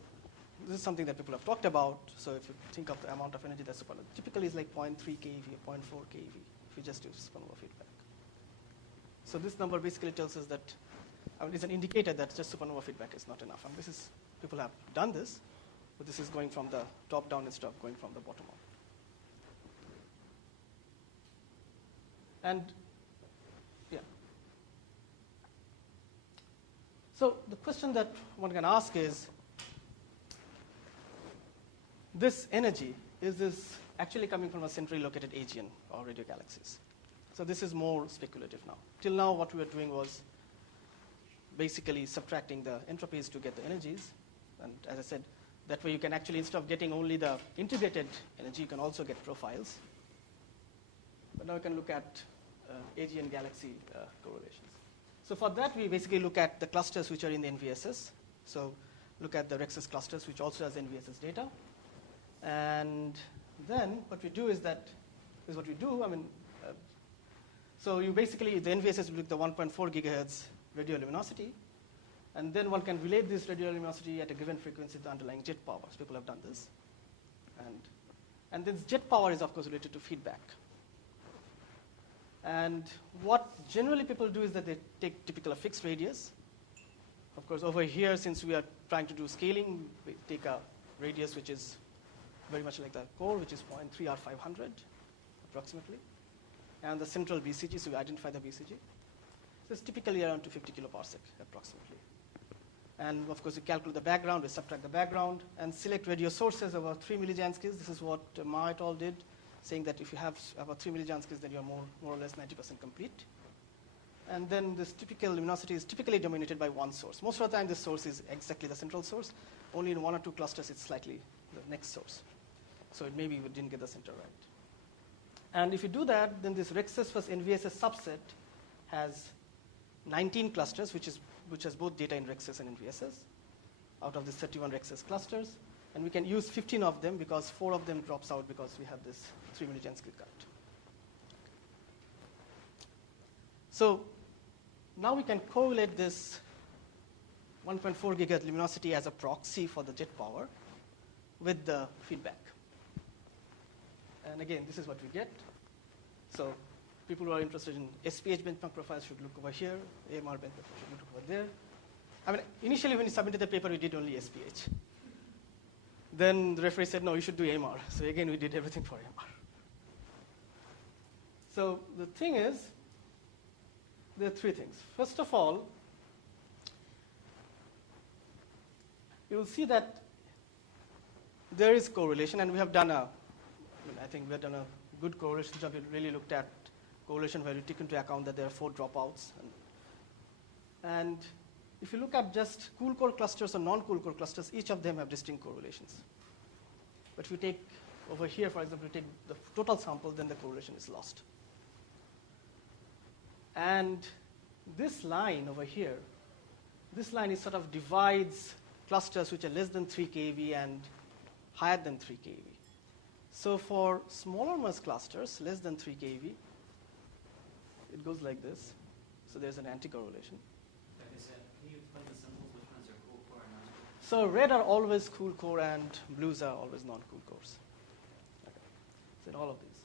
this is something that people have talked about. So if you think of the amount of energy that supernova typically is like 0.3 keV or 0.4 keV if you just do supernova feedback. So this number basically tells us that, it's an indicator that just supernova feedback is not enough. And this is, people have done this, but this is going from the top down instead of going from the bottom up. And yeah. So the question that one can ask is, this energy, is this actually coming from a centrally located AGN or radio galaxies? So this is more speculative now. Till now, what we were doing was basically subtracting the entropies to get the energies. And as I said, that way you can actually, instead of getting only the integrated energy, you can also get profiles. But now we can look at AGN galaxy correlations. So for that, we basically look at the clusters which are in the NVSS. So look at the REXCESS clusters, which also has NVSS data. And then what we do is that, is what we do, so you basically, the NVSS will look at the 1.4 gigahertz radio luminosity, and then one can relate this radio luminosity at a given frequency to the underlying jet power. So people have done this. And this jet power is, of course, related to feedback. And what generally people do is that they take typical a fixed radius. Of course, over here, since we are trying to do scaling, we take a radius which is very much like the core, which is 0.3 R500, approximately. And the central BCG, so we identify the BCG. So it's typically around 250 kiloparsec, approximately. And of course, you calculate the background, we subtract the background, and select radio sources about 3 millijanskis. This is what Ma et al. Did, saying that if you have about 3 millijanskis, then you're more or less 90% complete. And then this typical luminosity is typically dominated by one source. Most of the time, this source is exactly the central source. Only in one or two clusters, it's slightly the next source. So maybe we didn't get the center right. And if you do that, then this REXCESS plus NVSS subset has 19 clusters, which has both data in REXCESS and NVSS, out of the 31 REXCESS clusters. And we can use 15 of them because 4 of them drops out because we have this 3 millijansky cut. So now we can correlate this 1.4 gigahertz luminosity as a proxy for the jet power with the feedback. And again, this is what we get. So people who are interested in SPH benchmark profiles should look over here. AMR benchmark should look over there. Initially when we submitted the paper, we did only SPH. Then the referee said, no, you should do AMR. So again, we did everything for AMR. So the thing is, there are 3 things. First of all, you will see that there is correlation, and we have done I think we have done a good correlation job. We really looked at correlation where we took into account that there are 4 dropouts. And if you look at just cool core clusters or non-cool core clusters, each of them have distinct correlations. But if you take over here, for example, you take the total sample, then the correlation is lost. And this line over here, this line is sort of divides clusters which are less than 3 keV and higher than 3 keV. So for smaller mass clusters, less than 3 keV, it goes like this. So there's an anti-correlation. Okay, so can you explain the symbols? Which ones are cool core and non-cool? So red are always cool core and blues are always non-cool cores. Okay. So in all of these.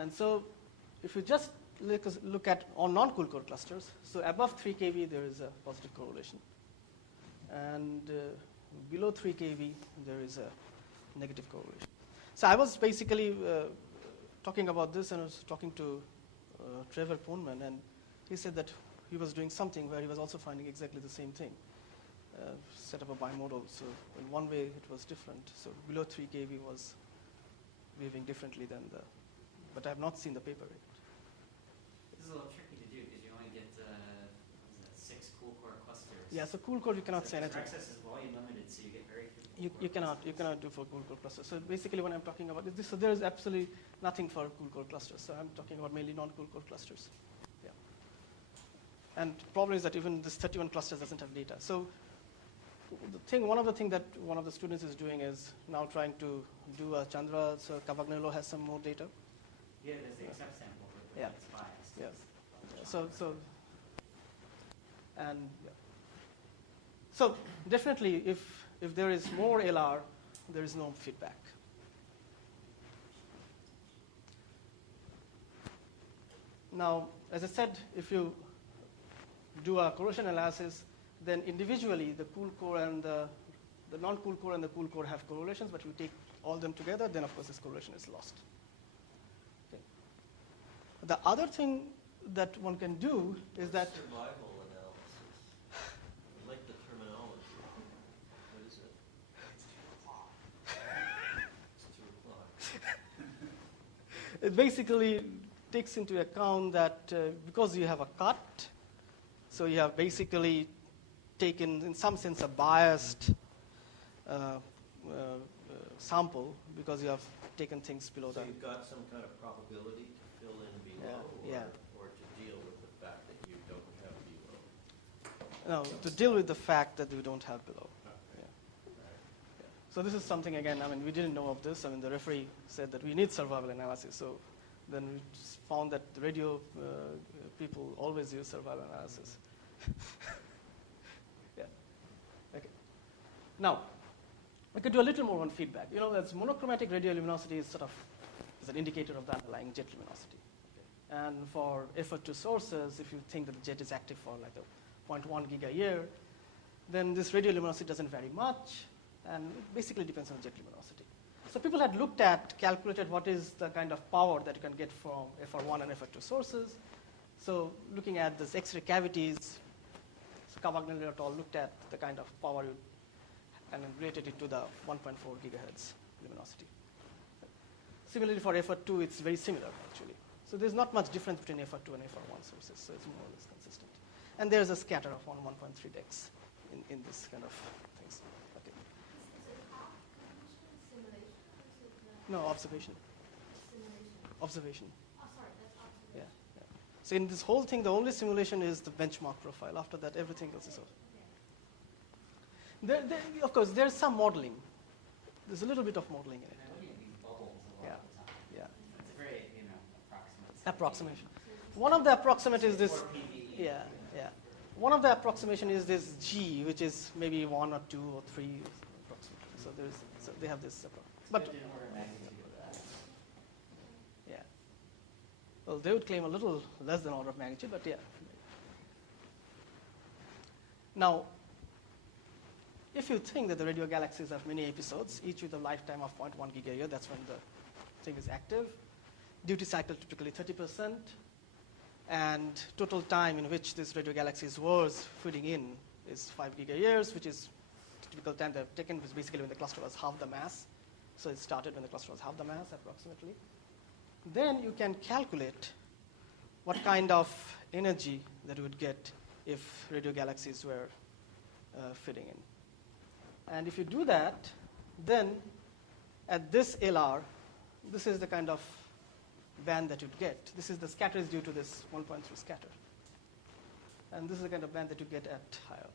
And so if you just look at all non-cool core clusters, so above 3 keV there is a positive correlation. And below 3 keV there is a negative correlation. So I was basically talking about this, and I was talking to Trevor Pohnman, and he said that he was doing something where he was also finding exactly the same thing. Set up a bimodal, so in one way it was different. So below 3 keV was behaving differently than but I have not seen the paper yet. This is a little tricky to do because you only get 6 cool core clusters. Yeah, so cool core you cannot say anything. REXCESS is volume limited, so you get very few. You cannot do for cool core clusters. So basically what I'm talking about is this. So there is absolutely nothing for cool core clusters. So I'm talking about mainly non-cool core clusters. Yeah. And the problem is that even this 31 clusters doesn't have data. So one of the things that one of the students is doing is now trying to do a Chandra. So Cavagnolo has some more data. Yeah, there's the accept sample, but Yeah. it's biased. Yeah. So definitely if there is more LR, there is no feedback. Now, as I said, if you do a correlation analysis, then individually the cool core and the non-cool core and the cool core have correlations, but if you take all them together, then of course this correlation is lost. Okay. The other thing that one can do is that survival analysis. I like the terminology. What is it? It's 2 o'clock. it basically takes into account that because you have a cut, so you have basically taken, in some sense, a biased sample because you have taken things below So that. you've got some kind of probability to fill in below, Yeah. or to deal with the fact that you don't have below. No, to deal with the fact that we don't have below. Yeah. Yeah. So this is something, again, I mean, we didn't know of this. I mean, the referee said that we need survival analysis. So then we just found that the radio people always use survival analysis. Yeah. Okay. Now, we could do a little more on feedback. You know, as monochromatic radioluminosity is sort of is an indicator of the underlying jet luminosity. Okay. And for effort to sources, if you think that the jet is active for like a 0.1 giga year, then this radioluminosity doesn't vary much, and it basically depends on jet luminosity. So people had looked at, calculated what is the kind of power that you can get from FR1 and FR2 sources. So looking at this X-ray cavities, so Cavagnolo et al. Looked at the kind of power and related it to the 1.4 gigahertz luminosity. Similarly for FR2, it's very similar actually. So there's not much difference between FR2 and FR1 sources, so it's more or less consistent. And there's a scatter of 1.3 dex in this kind of things. Okay. Is it half simulation or is it No, observation. simulation? Observation. Oh, sorry, that's observation. Yeah, yeah. So in this whole thing, the only simulation is the benchmark profile. After that, everything else is over. Of course, there's some modeling. There's a little bit of modeling in it. And I'm looking at these bubbles a lot of the time. Yeah. It's a very, approximate. Approximation. One of the approximate is this. 4 PV. Yeah, yeah. One of the approximation is this G, which is maybe 1 or 2 or 3 approximately. So they have this. But It's in order of magnitude of that. yeah. Well, they would claim a little less than order of magnitude, but yeah. Now, if you think that the radio galaxies have many episodes, each with a lifetime of 0.1 gigayear, that's when the thing is active. Duty cycle typically 30%, and total time in which this radio galaxies was feeding in is 5 gigayears, which is typical time they've taken, which is basically when the cluster was half the mass. So it started when the cluster was half the mass, approximately. Then you can calculate what kind of energy that you would get if radio galaxies were fitting in. And if you do that, then at this LR, this is the kind of band that you'd get. This is the scatter is due to this 1.3 scatter. And this is the kind of band that you get at higher.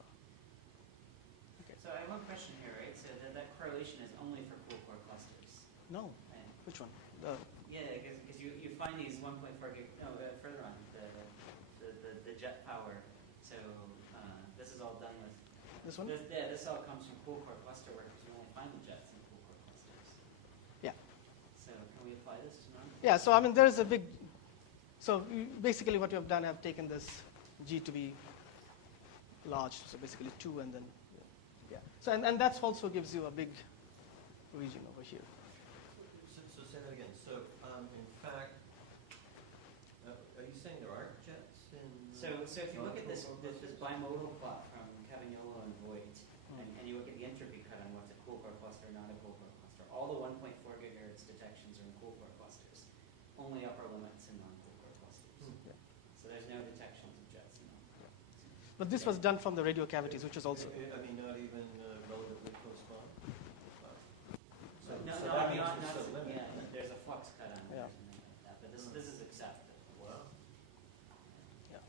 Okay. So I have one question here, right? So that correlation is only for cool core clusters. No. Right? Which one? Yeah, because you find these 1.4 gig, further on, the jet power. So this is all done with. This one? This all comes from cool core cluster work because you only find the jets in cool core clusters. Yeah. So can we apply this to non? Yeah, so I mean, there is a big, so basically what you have done, I've taken this G to be large, so basically 2 and then, yeah. So, and that also gives you a big region over here. So say that again. So in fact, are you saying there aren't jets in? So if you look at this bimodal plot from Cavagnolo and Voigt, and you look at the entropy cut on what's a cool core cluster, not a cool core cluster, all the 1.4 gigahertz detections are in cool core clusters. Only upper limits in non-cool core clusters. Yeah. So there's no detections of jets in them. But this was done from the radio cavities, which is also, I mean, not even relatively close by? No, So no, that I mean, means not, it's so limited. yeah, there's a flux cut on it Yeah. or something like that, but this is accepted. Wow. yeah.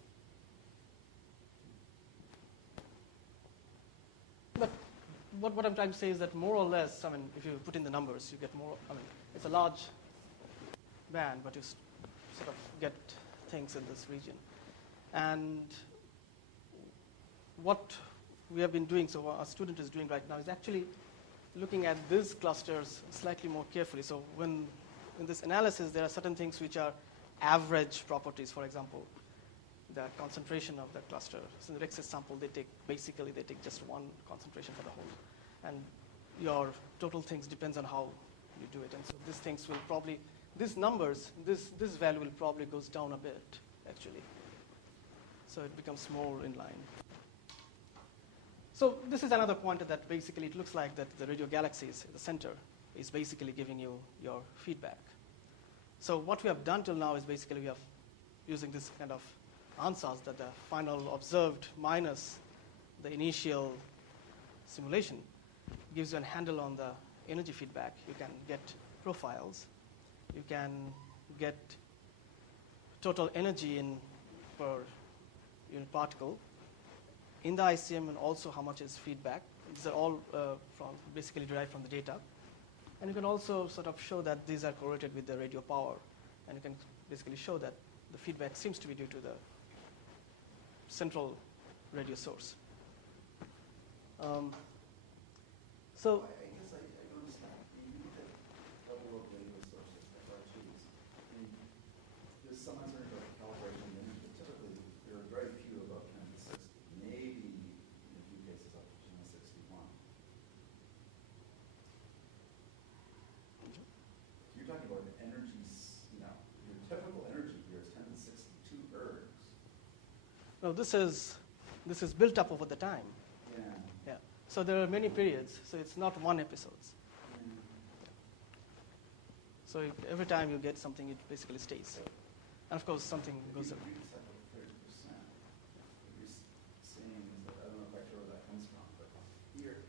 But what I'm trying to say is that more or less, I mean, if you put in the numbers, you get more, I mean, it's a large band, but you sort of get things in this region. And what we have been doing, so what our student is doing right now, is actually looking at these clusters slightly more carefully. So when in this analysis, there are certain things which are average properties. For example, the concentration of the cluster. So in the REXCESS sample, they take just one concentration for the whole. And your total things depends on how you do it. And so these things will probably, these numbers, this value will probably goes down a bit, actually. So it becomes more in line. So this is another pointer that basically it looks like that the radio galaxies in the center is basically giving you your feedback. So what we have done till now is basically we have using this kind of Ansatz, that the final observed minus the initial simulation gives you a handle on the energy feedback. You can get profiles. You can get total energy in per unit particle in the ICM, and also how much is feedback. These are all basically derived from the data. And you can also sort of show that these are correlated with the radio power. And you can basically show that the feedback seems to be due to the central radio source. So I guess I don't understand. You look at double lobe radio sources, FRGs, and there's some concern about calibration and energy, but typically there are very few above 10 to 60, maybe in a few cases up to 10 to 61. You're talking about energies, your typical energy here is 10 to 62 ergs. no, this is built up over the time. Yeah. Yeah. So there are many periods. So it's not one episode. So every time you get something, it basically stays. And of course, something goes up. You just have like 30%. What you're saying is that, I don't know quite sure where that comes from, but here,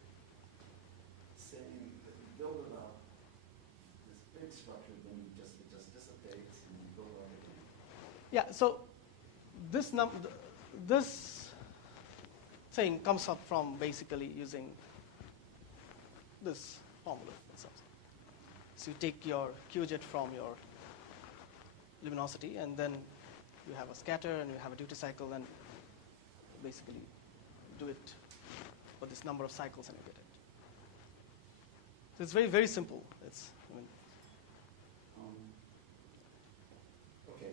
saying that you build it up, this big structure, then it just dissipates and you build it up again. Yeah. So this thing comes up from basically using this formula. So you take your QZ from your luminosity, and then you have a scatter, and you have a duty cycle, and basically do it for this number of cycles, and you get it. So it's very, very simple. Okay,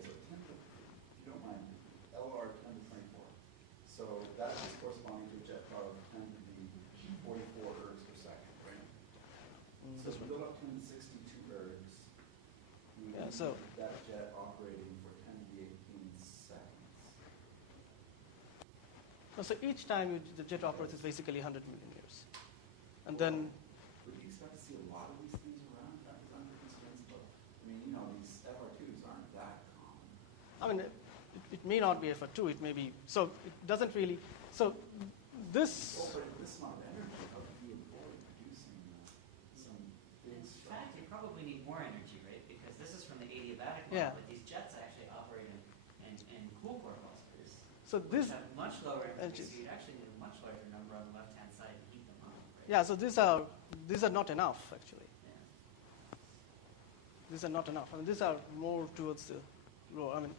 so 10 to, if you don't mind, LR 10 to 24. So that is corresponding to a jet power of 10 to the 44 ergs per second, right? So if you build up 10 to 62 ergs, you Yeah, would so- need that jet operating for 10 to the 18 seconds. So each time the jet operates is basically 100 million years. And then, Would you expect to see a lot of these things around? I mean, it may not be FR2, it may be, so it doesn't really, so this, Well, but this amount of energy, how could you avoid producing some big In stuff? fact, you probably need more energy, right? Because this is from the adiabatic Yeah. model, but these jets actually operate in cool core clusters, so which this, have much lower energy, Energies. so you'd actually need a much larger number on the left-hand side to heat them up, right? yeah, so these are not enough, actually. Yeah. These are not enough. I mean, these are more towards the lower. I mean,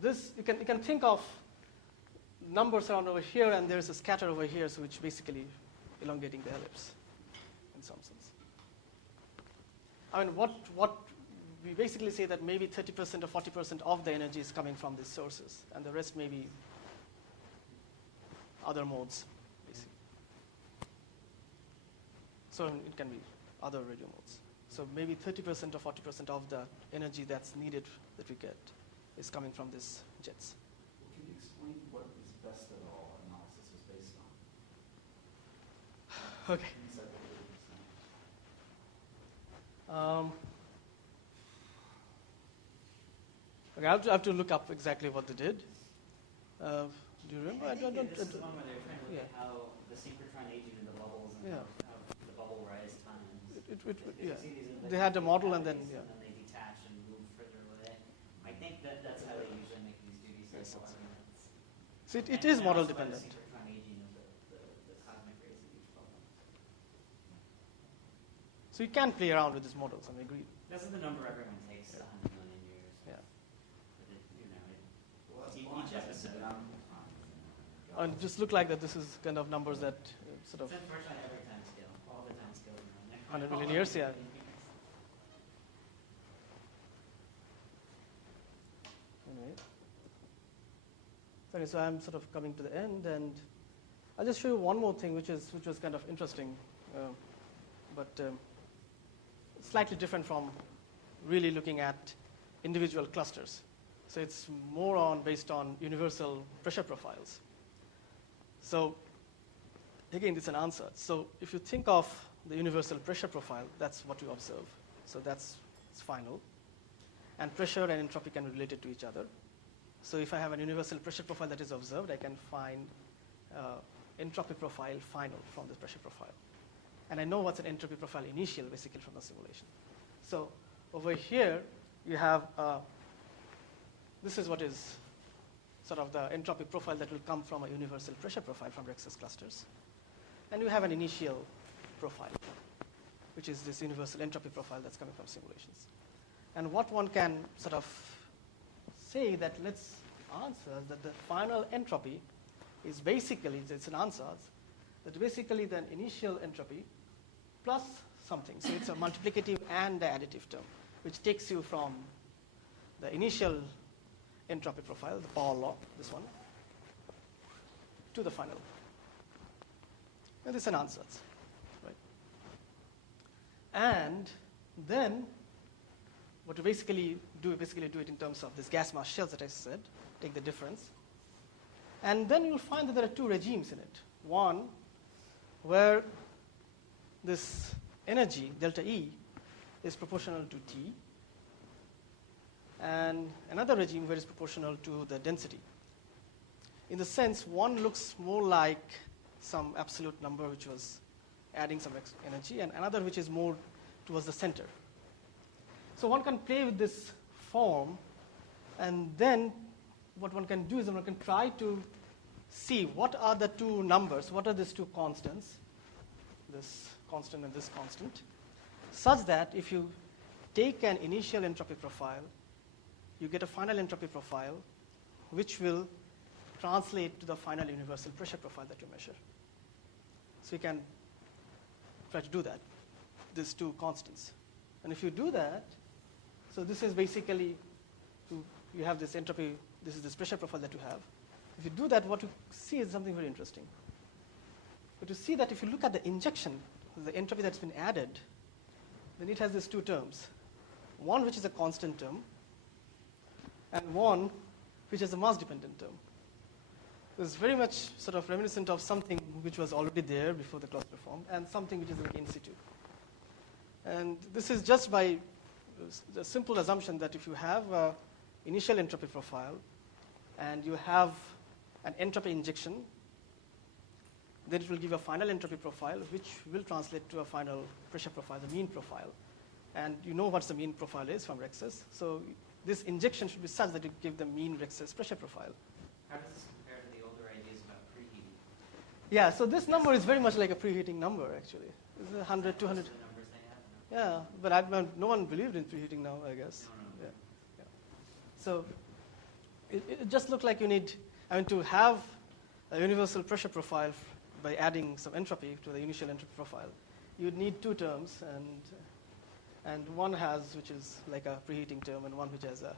this, you can think of numbers around over here, and there's a scatter over here, so which basically elongating the ellipse in some sense. I mean, what we basically say that maybe 30% or 40% of the energy is coming from these sources, and the rest may be other modes, basically. So it can be other radio modes. So maybe 30% or 40% of the energy that's needed that we get is coming from these jets. Well, can you explain what this best at all analysis was based on? Okay. You said that 30%. Okay, I have to look up exactly what they did. Do you remember? I think this is one where they're trying to look yeah. at how the synchrotron aging in the bubbles and Yeah. how the bubble rise times. Yeah. See these in They had a model and then, cavities, yeah. and then they detach and move further away. I think that's how they usually make these duty cycle arguments. So it And is then model also by the dependent. synchrotron aging of the cosmic rays of each bubble. So you can play around with these models, I agree. This is the number everyone takes, 100 million years. Yeah. But it, Well, that's each fine. episode. And just look like that this is kind of numbers that sort of It's unfortunately every time scale, all the time scales around 100 million years, yeah. Anyway. Okay, so I'm sort of coming to the end, and I'll just show you one more thing, which was kind of interesting, but slightly different from really looking at individual clusters. So it's more based on universal pressure profiles. So again, it's an answer. So if you think of the universal pressure profile, that's what you observe. So it's final. And pressure and entropy can be related to each other. So if I have an universal pressure profile that is observed, I can find entropy profile final from the pressure profile. And I know what's an entropy profile initial, basically, from the simulation. So over here, you have, this is what is sort of the entropy profile that will come from a universal pressure profile from REXCESS clusters. And you have an initial profile, which is this universal entropy profile that's coming from simulations. And what one can sort of say that let's answer that the final entropy is basically, it's an answer, that basically the initial entropy plus something. So it's a multiplicative and the additive term, which takes you from the initial entropy profile, the power law, this one, to the final. And this is an ansatz, right? And then what you basically do it in terms of this gas mass shells that I said, take the difference. And then you'll find that there are two regimes in it. One, where this energy, delta E, is proportional to T, and another regime where it's proportional to the density. In the sense, one looks more like some absolute number which was adding some energy, and another which is more towards the center. So one can play with this form, and then what one can do is one can try to see what are the two numbers, what are these two constants, this constant and this constant, such that if you take an initial entropy profile, you get a final entropy profile, which will translate to the final universal pressure profile that you measure. So you can try to do that, these two constants. And if you do that, so this is basically, you have this entropy, this is this pressure profile that you have. If you do that, what you see is something very interesting. But you see that if you look at the injection, the entropy that's been added, then it has these two terms. One which is a constant term, and one which is a mass-dependent term. It's very much sort of reminiscent of something which was already there before the cluster formed, and something which is like in situ. And this is just by the simple assumption that if you have initial entropy profile, and you have an entropy injection, then it will give a final entropy profile, which will translate to a final pressure profile, the mean profile. And you know what the mean profile is from REXCESS. So this injection should be such that you give the mean REXCESS pressure profile. How does this compare to the older ideas about preheating? Yeah, so this number is very much like a preheating number, actually. It's 100, 200. Those are the numbers they have now. Yeah, but no one believed in preheating now, I guess. No. Yeah. So it just looked like you need, to have a universal pressure profile by adding some entropy to the initial entropy profile, you'd need two terms, and one has, which is like a preheating term, and one which has a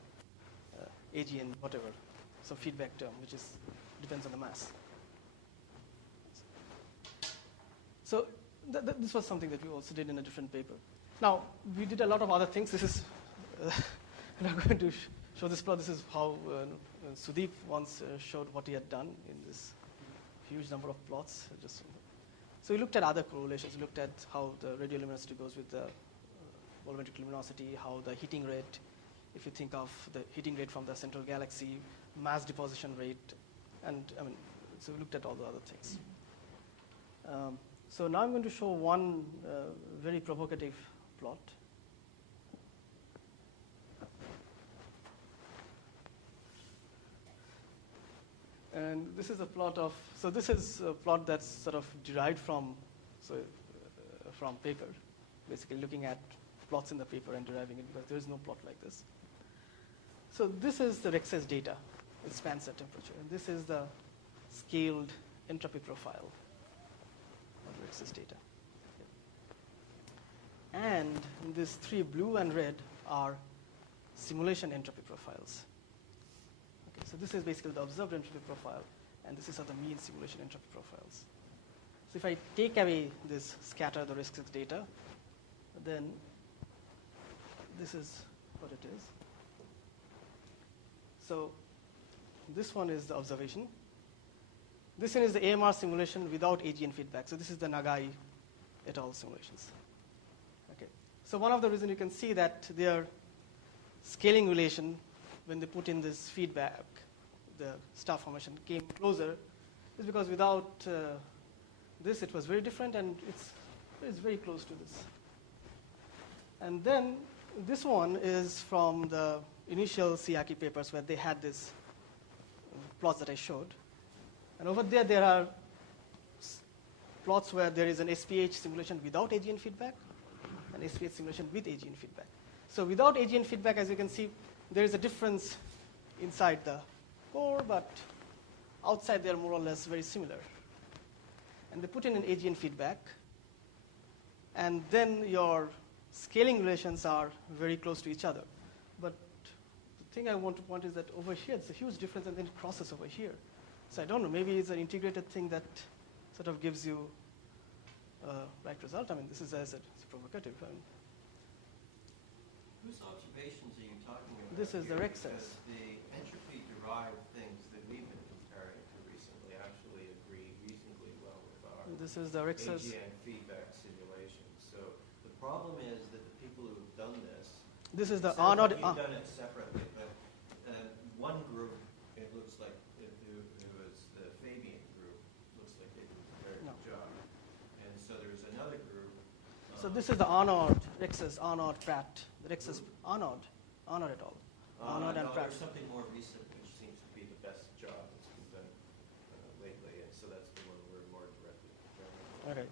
AGN, whatever, some feedback term, which is depends on the mass. So this was something that we also did in a different paper. Now, we did a lot of other things. This is, I'm not going to show this plot. This is how Sudeep once showed what he had done in this huge number of plots. So we looked at other correlations. We looked at how the radioluminosity goes with the volumetric luminosity, how the heating rate, if you think of the heating rate from the central galaxy, mass deposition rate, and so we looked at all the other things. So now I'm going to show one very provocative plot. And this is a plot of, so this is a plot that's sort of derived from paper, basically looking at plots in the paper and deriving it, because there is no plot like this. So this is the REXCESS data. It spans at temperature. And this is the scaled entropy profile of REXCESS data. And these three, blue and red, are simulation entropy profiles. Okay, so this is basically the observed entropy profile, and this is the mean simulation entropy profiles. So if I take away this scatter, the REXCESS data, then this is what it is. So this one is the observation. This one is the AMR simulation without AGN feedback. So this is the Nagai et al. Simulations. Okay. So one of the reasons you can see that their scaling relation, when they put in this feedback, the star formation came closer, is because without this it was very different, and it's very close to this. And then this one is from the initial CITA papers where they had this plots that I showed. And over there are plots where there is an SPH simulation without AGN feedback and SPH simulation with AGN feedback. So without AGN feedback, as you can see, there is a difference inside the core, but outside they are more or less very similar. And they put in an AGN feedback, and then your scaling relations are very close to each other. But the thing I want to point is that over here, it's a huge difference, and then it crosses over here. So I don't know, maybe it's an integrated thing that sort of gives you right result. This is, as I said, it's provocative. Whose observations are you talking about? This is the here? REXCESS. Because the entropy-derived things that we've been comparing to recently actually agree reasonably well with our This is the REXCESS. AGN feedback simulation. So the problem is that the people who have done this, This is the said R that naught. you've done it separately, but one group, it looks like, who was the Fabian group, looks like they did a very good job. And so there's another group. So this is the Arnaud, REXCESS, Arnaud, Pratt, the REXCESS, Arnaud et al. Arnaud and no, Pratt. there's something more recent which seems to be the best job that's been done lately, and so that's the one we're more directly comparing. Okay.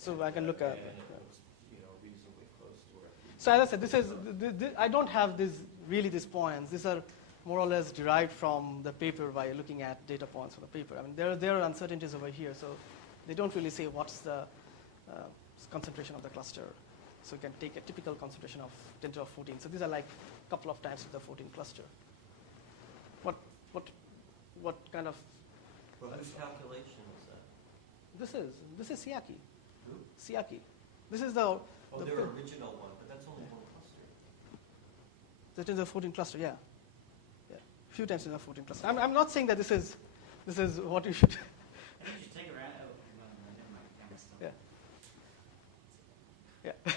So I can look at. And it looks, reasonably close to where. So as I said, this is I don't have these points. These are more or less derived from the paper by looking at data points from the paper. There are uncertainties over here, so they don't really say what's the concentration of the cluster. So you can take a typical concentration of 10 to the 14. So these are like a couple of times the 14 cluster. What kind of? Well, whose calculation is that? This is CITA. Who? CITA. This is the. Oh, their original one, but that's only one cluster. That is the 14 cluster, yeah. A few times in the 14 cluster. I'm not saying that this is what you should. I think you should take it around. Oh, my camera's still. Yeah.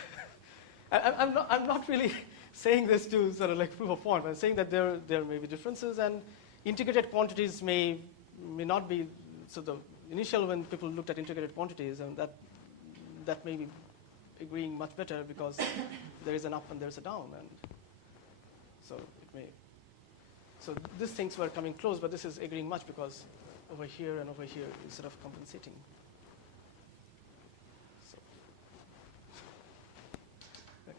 I'm not really saying this to sort of like prove a point. I'm saying that there may be differences, and integrated quantities may not be. So the initial when people looked at integrated quantities, and that may be agreeing much better because there is an up and there's a down, and so it may. So these things were coming close, but this is agreeing much because over here and over here is sort of compensating. So, okay.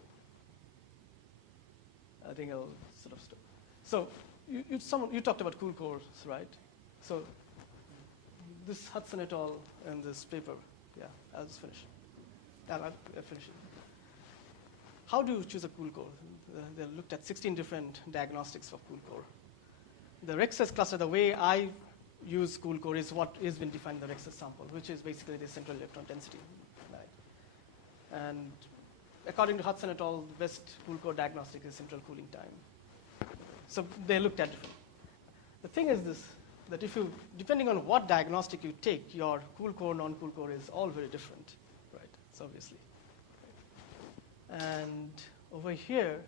I think I'll sort of stop. So you talked about cool cores, right? So this Hudson et al. In this paper, yeah, I'll just finish. I'll finish it. How do you choose a cool core? They looked at 16 different diagnostics for cool core. The REXCESS cluster, the way I use cool core is what has been defined in the REXCESS sample, which is basically the central electron density. Right? And according to Hudson et al., the best cool core diagnostic is central cooling time. So they looked at different. The thing is this, that if you, depending on what diagnostic you take, your cool core, non-cool core is all very different, right? So obviously. And over here,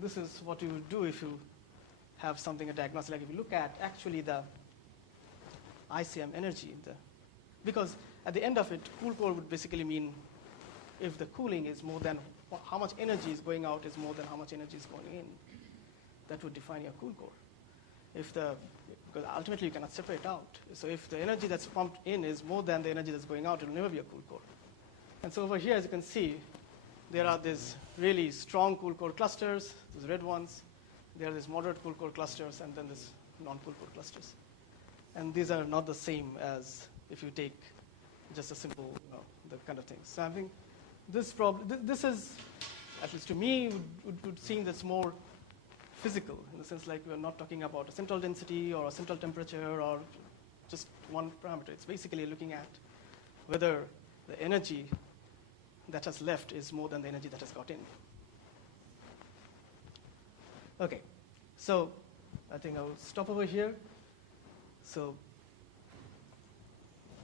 this is what you would do if you have something, a diagnostic. Like if you look at actually the ICM energy, because at the end of it, cool core would basically mean if the cooling is more than, how much energy is going out is more than how much energy is going in. That would define your cool core. Because ultimately you cannot separate out. So if the energy that's pumped in is more than the energy that's going out, it will never be a cool core. And so over here, as you can see, there are these really strong cool core clusters, those red ones. There are these moderate cool core clusters, and then these non-cool core clusters. And these are not the same as if you take just a simple, the kind of things. So I think this is, at least to me, would seem that's more physical, in the sense like we're not talking about a central density or a central temperature or just one parameter. It's basically looking at whether the energy that has left is more than the energy that has got in. Okay, so I think I'll stop over here. So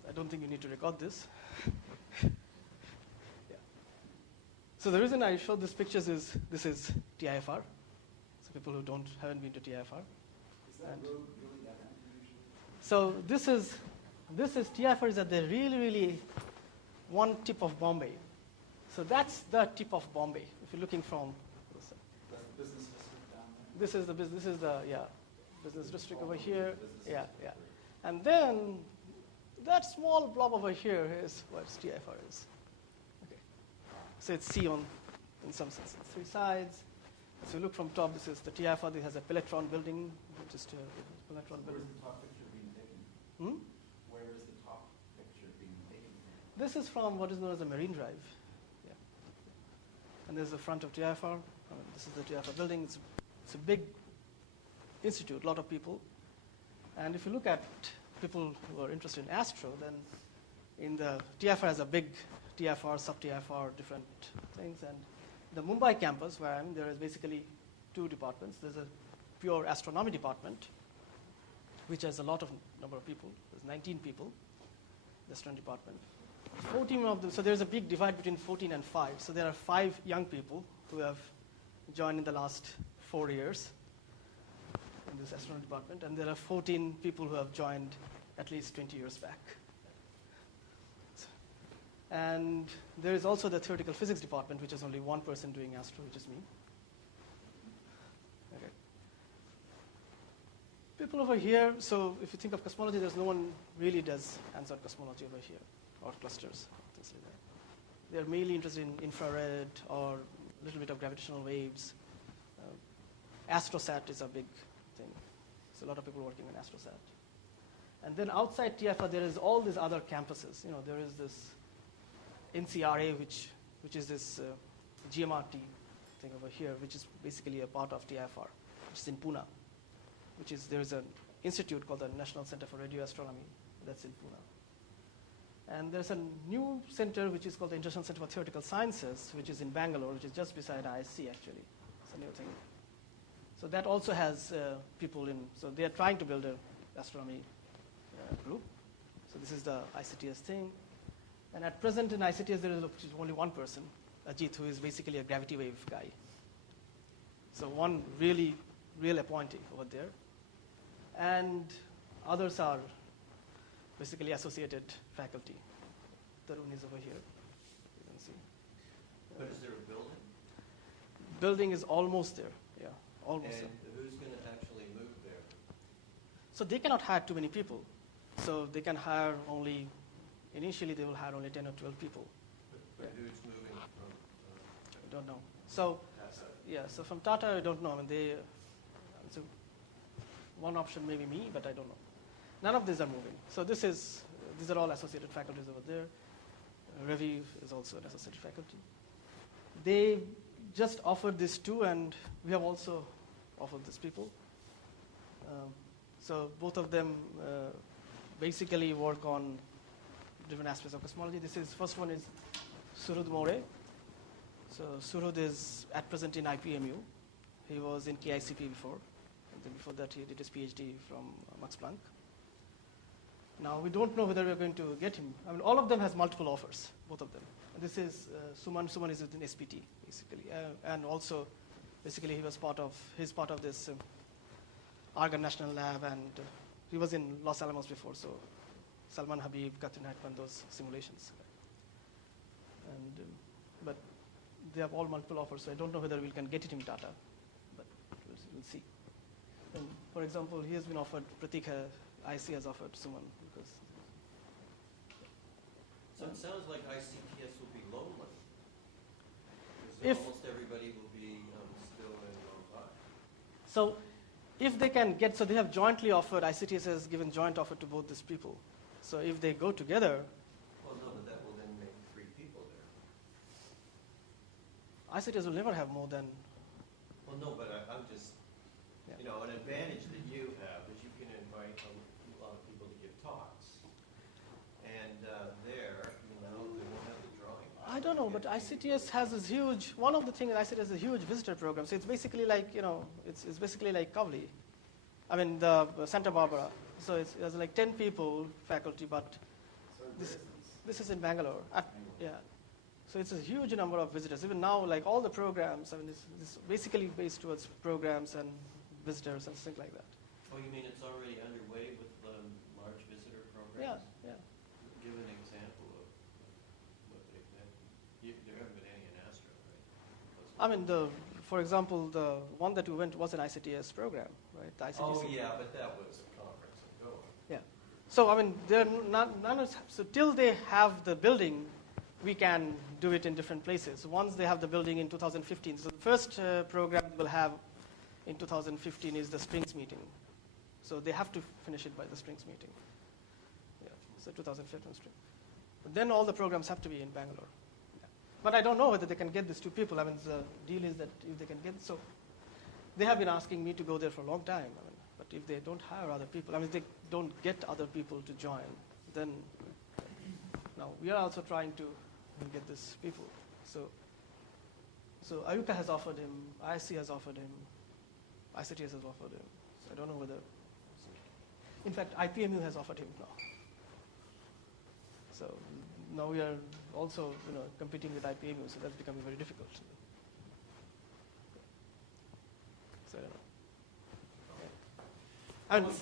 I don't think you need to record this. Yeah. So the reason I showed these pictures is this is TIFR. So people who haven't been to TIFR. Is that road really that empty usually? So this is TIFR is at the really, really one tip of Bombay. So that's the tip of Bombay. If you're looking from That's the business district down there? this is the business district over here. Yeah. And then that small blob over here is what TIFR is. Okay. So it's C in some sense. It's three sides. So you look from top, this is the TIFR. This has a pelletron building, just a pelletron building. Where's the top picture being taken? Where is the top picture being taken from? This is from what is known as the Marine Drive. Yeah. And there's the front of TIFR. This is the TIFR building. It's a big institute, a lot of people. And if you look at people who are interested in astro, then in the TIFR has a big TIFR, sub-TIFR, different things. And the Mumbai campus, where I'm, there is basically two departments. There's a pure astronomy department, which has a lot of number of people. There's 19 people, the astronomy department. 14 of them, so there's a big divide between 14 and 5. So there are 5 young people who have joined in the last 4 years in this astronomy department, and there are 14 people who have joined at least 20 years back. And there is also the theoretical physics department, which is only one person doing astro, which is me. Okay. People over here, so if you think of cosmology, there's no one really does hands-on cosmology over here, or clusters, things like that. They're mainly interested in infrared or a little bit of gravitational waves. Astrosat is a big thing. So a lot of people working on Astrosat. And then outside TIFR, there is all these other campuses. There is this NCRA, which is this GMRT thing over here, which is basically a part of TIFR, which is in Pune. There is an institute called the National Center for Radio Astronomy that's in Pune. And there's a new center which is called the International Center for Theoretical Sciences, which is in Bangalore, which is just beside ISC actually. It's a new thing. So that also has people in, so they are trying to build an astronomy group. So this is the ICTS thing. And at present in ICTS there is only one person Ajit, who is basically a gravity wave guy. So one really real appointee over there. And others are basically associated faculty. Tarun is over here. You can see. But is there a building? Building is almost there. Yeah, almost And there. who's going to actually move there? So they cannot hire too many people. So they can hire only, initially they will hire only 10 or 12 people. But who's moving from? I don't know. So, yeah, so from Tata, I don't know. I mean, so one option may be me, but I don't know. None of these are moving. So these are all associated faculties over there. Ravi is also an associated faculty. They just offered this too, and we have also offered these people. So both of them basically work on different aspects of cosmology. First one is Surud More. So Surud is at present in IPMU. He was in KICP before. And then before that, he did his PhD from Max Planck. Now, we don't know whether we're going to get him. I mean, all of them has multiple offers, both of them. This is Suman. Suman is within SPT, basically. And also, basically, he's part of this Argonne National Lab, and he was in Los Alamos before, so Salman Habib, Katrin Heitman, those simulations. And, but they have all multiple offers, so I don't know whether we can get it in Tata, but we'll see. And for example, he has been offered, Pratik IC has offered Suman. Because So it sounds like ICTS will be lonely. If- Almost everybody will be still in Mumbai. So if they can get, so they have jointly offered, ICTS has given joint offer to both these people. So if they go together, Well, no, but that will then make 3 people there. ICTS will never have more than, Well, no, but I'm just, Yeah. an advantage that you have is you can invite a lot of people to give talks. And there, they won't have the drawing. I don't know, but ICTS has this huge, one of the things ICTS has a huge visitor program. So it's basically like, it's basically like Kavli. I mean, the Santa Barbara. So there's like 10 people, faculty, but this is in Bangalore. Yeah. So it's a huge number of visitors. Even now, like all the programs, I mean, it's basically based towards programs and visitors and things like that. Oh, you mean it's already underway with large visitor programs? Yeah. Give an example of what they've been. There haven't been any in Astro, right? I mean, for example, the one that we went was an ICTS program, right? The ICTS. Oh, yeah, but that was a conference and go. Yeah. So, I mean, so till they have the building, we can do it in different places. Once they have the building in 2015, so the first program we'll have in 2015 is the Springs meeting. So they have to finish it by the Springs meeting. Yeah, so 2015 Spring. But then all the programs have to be in Bangalore. Yeah. But I don't know whether they can get these 2 people. I mean, the deal is that if they can get, so they have been asking me to go there for a long time. I mean, but if they don't hire other people, I mean, if they don't get other people to join, then now we are also trying to get these people. So Ayuka has offered him, ISC has offered him, ICTS has offered him. So I don't know whether. In fact, IPMU has offered him now. So now we are also, competing with IPMU, so that's becoming very difficult. So I don't know. And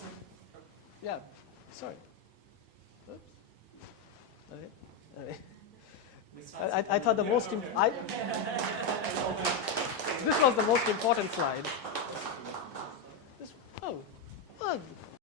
yeah, sorry. Oops. Okay. I thought the most this was the most important slide.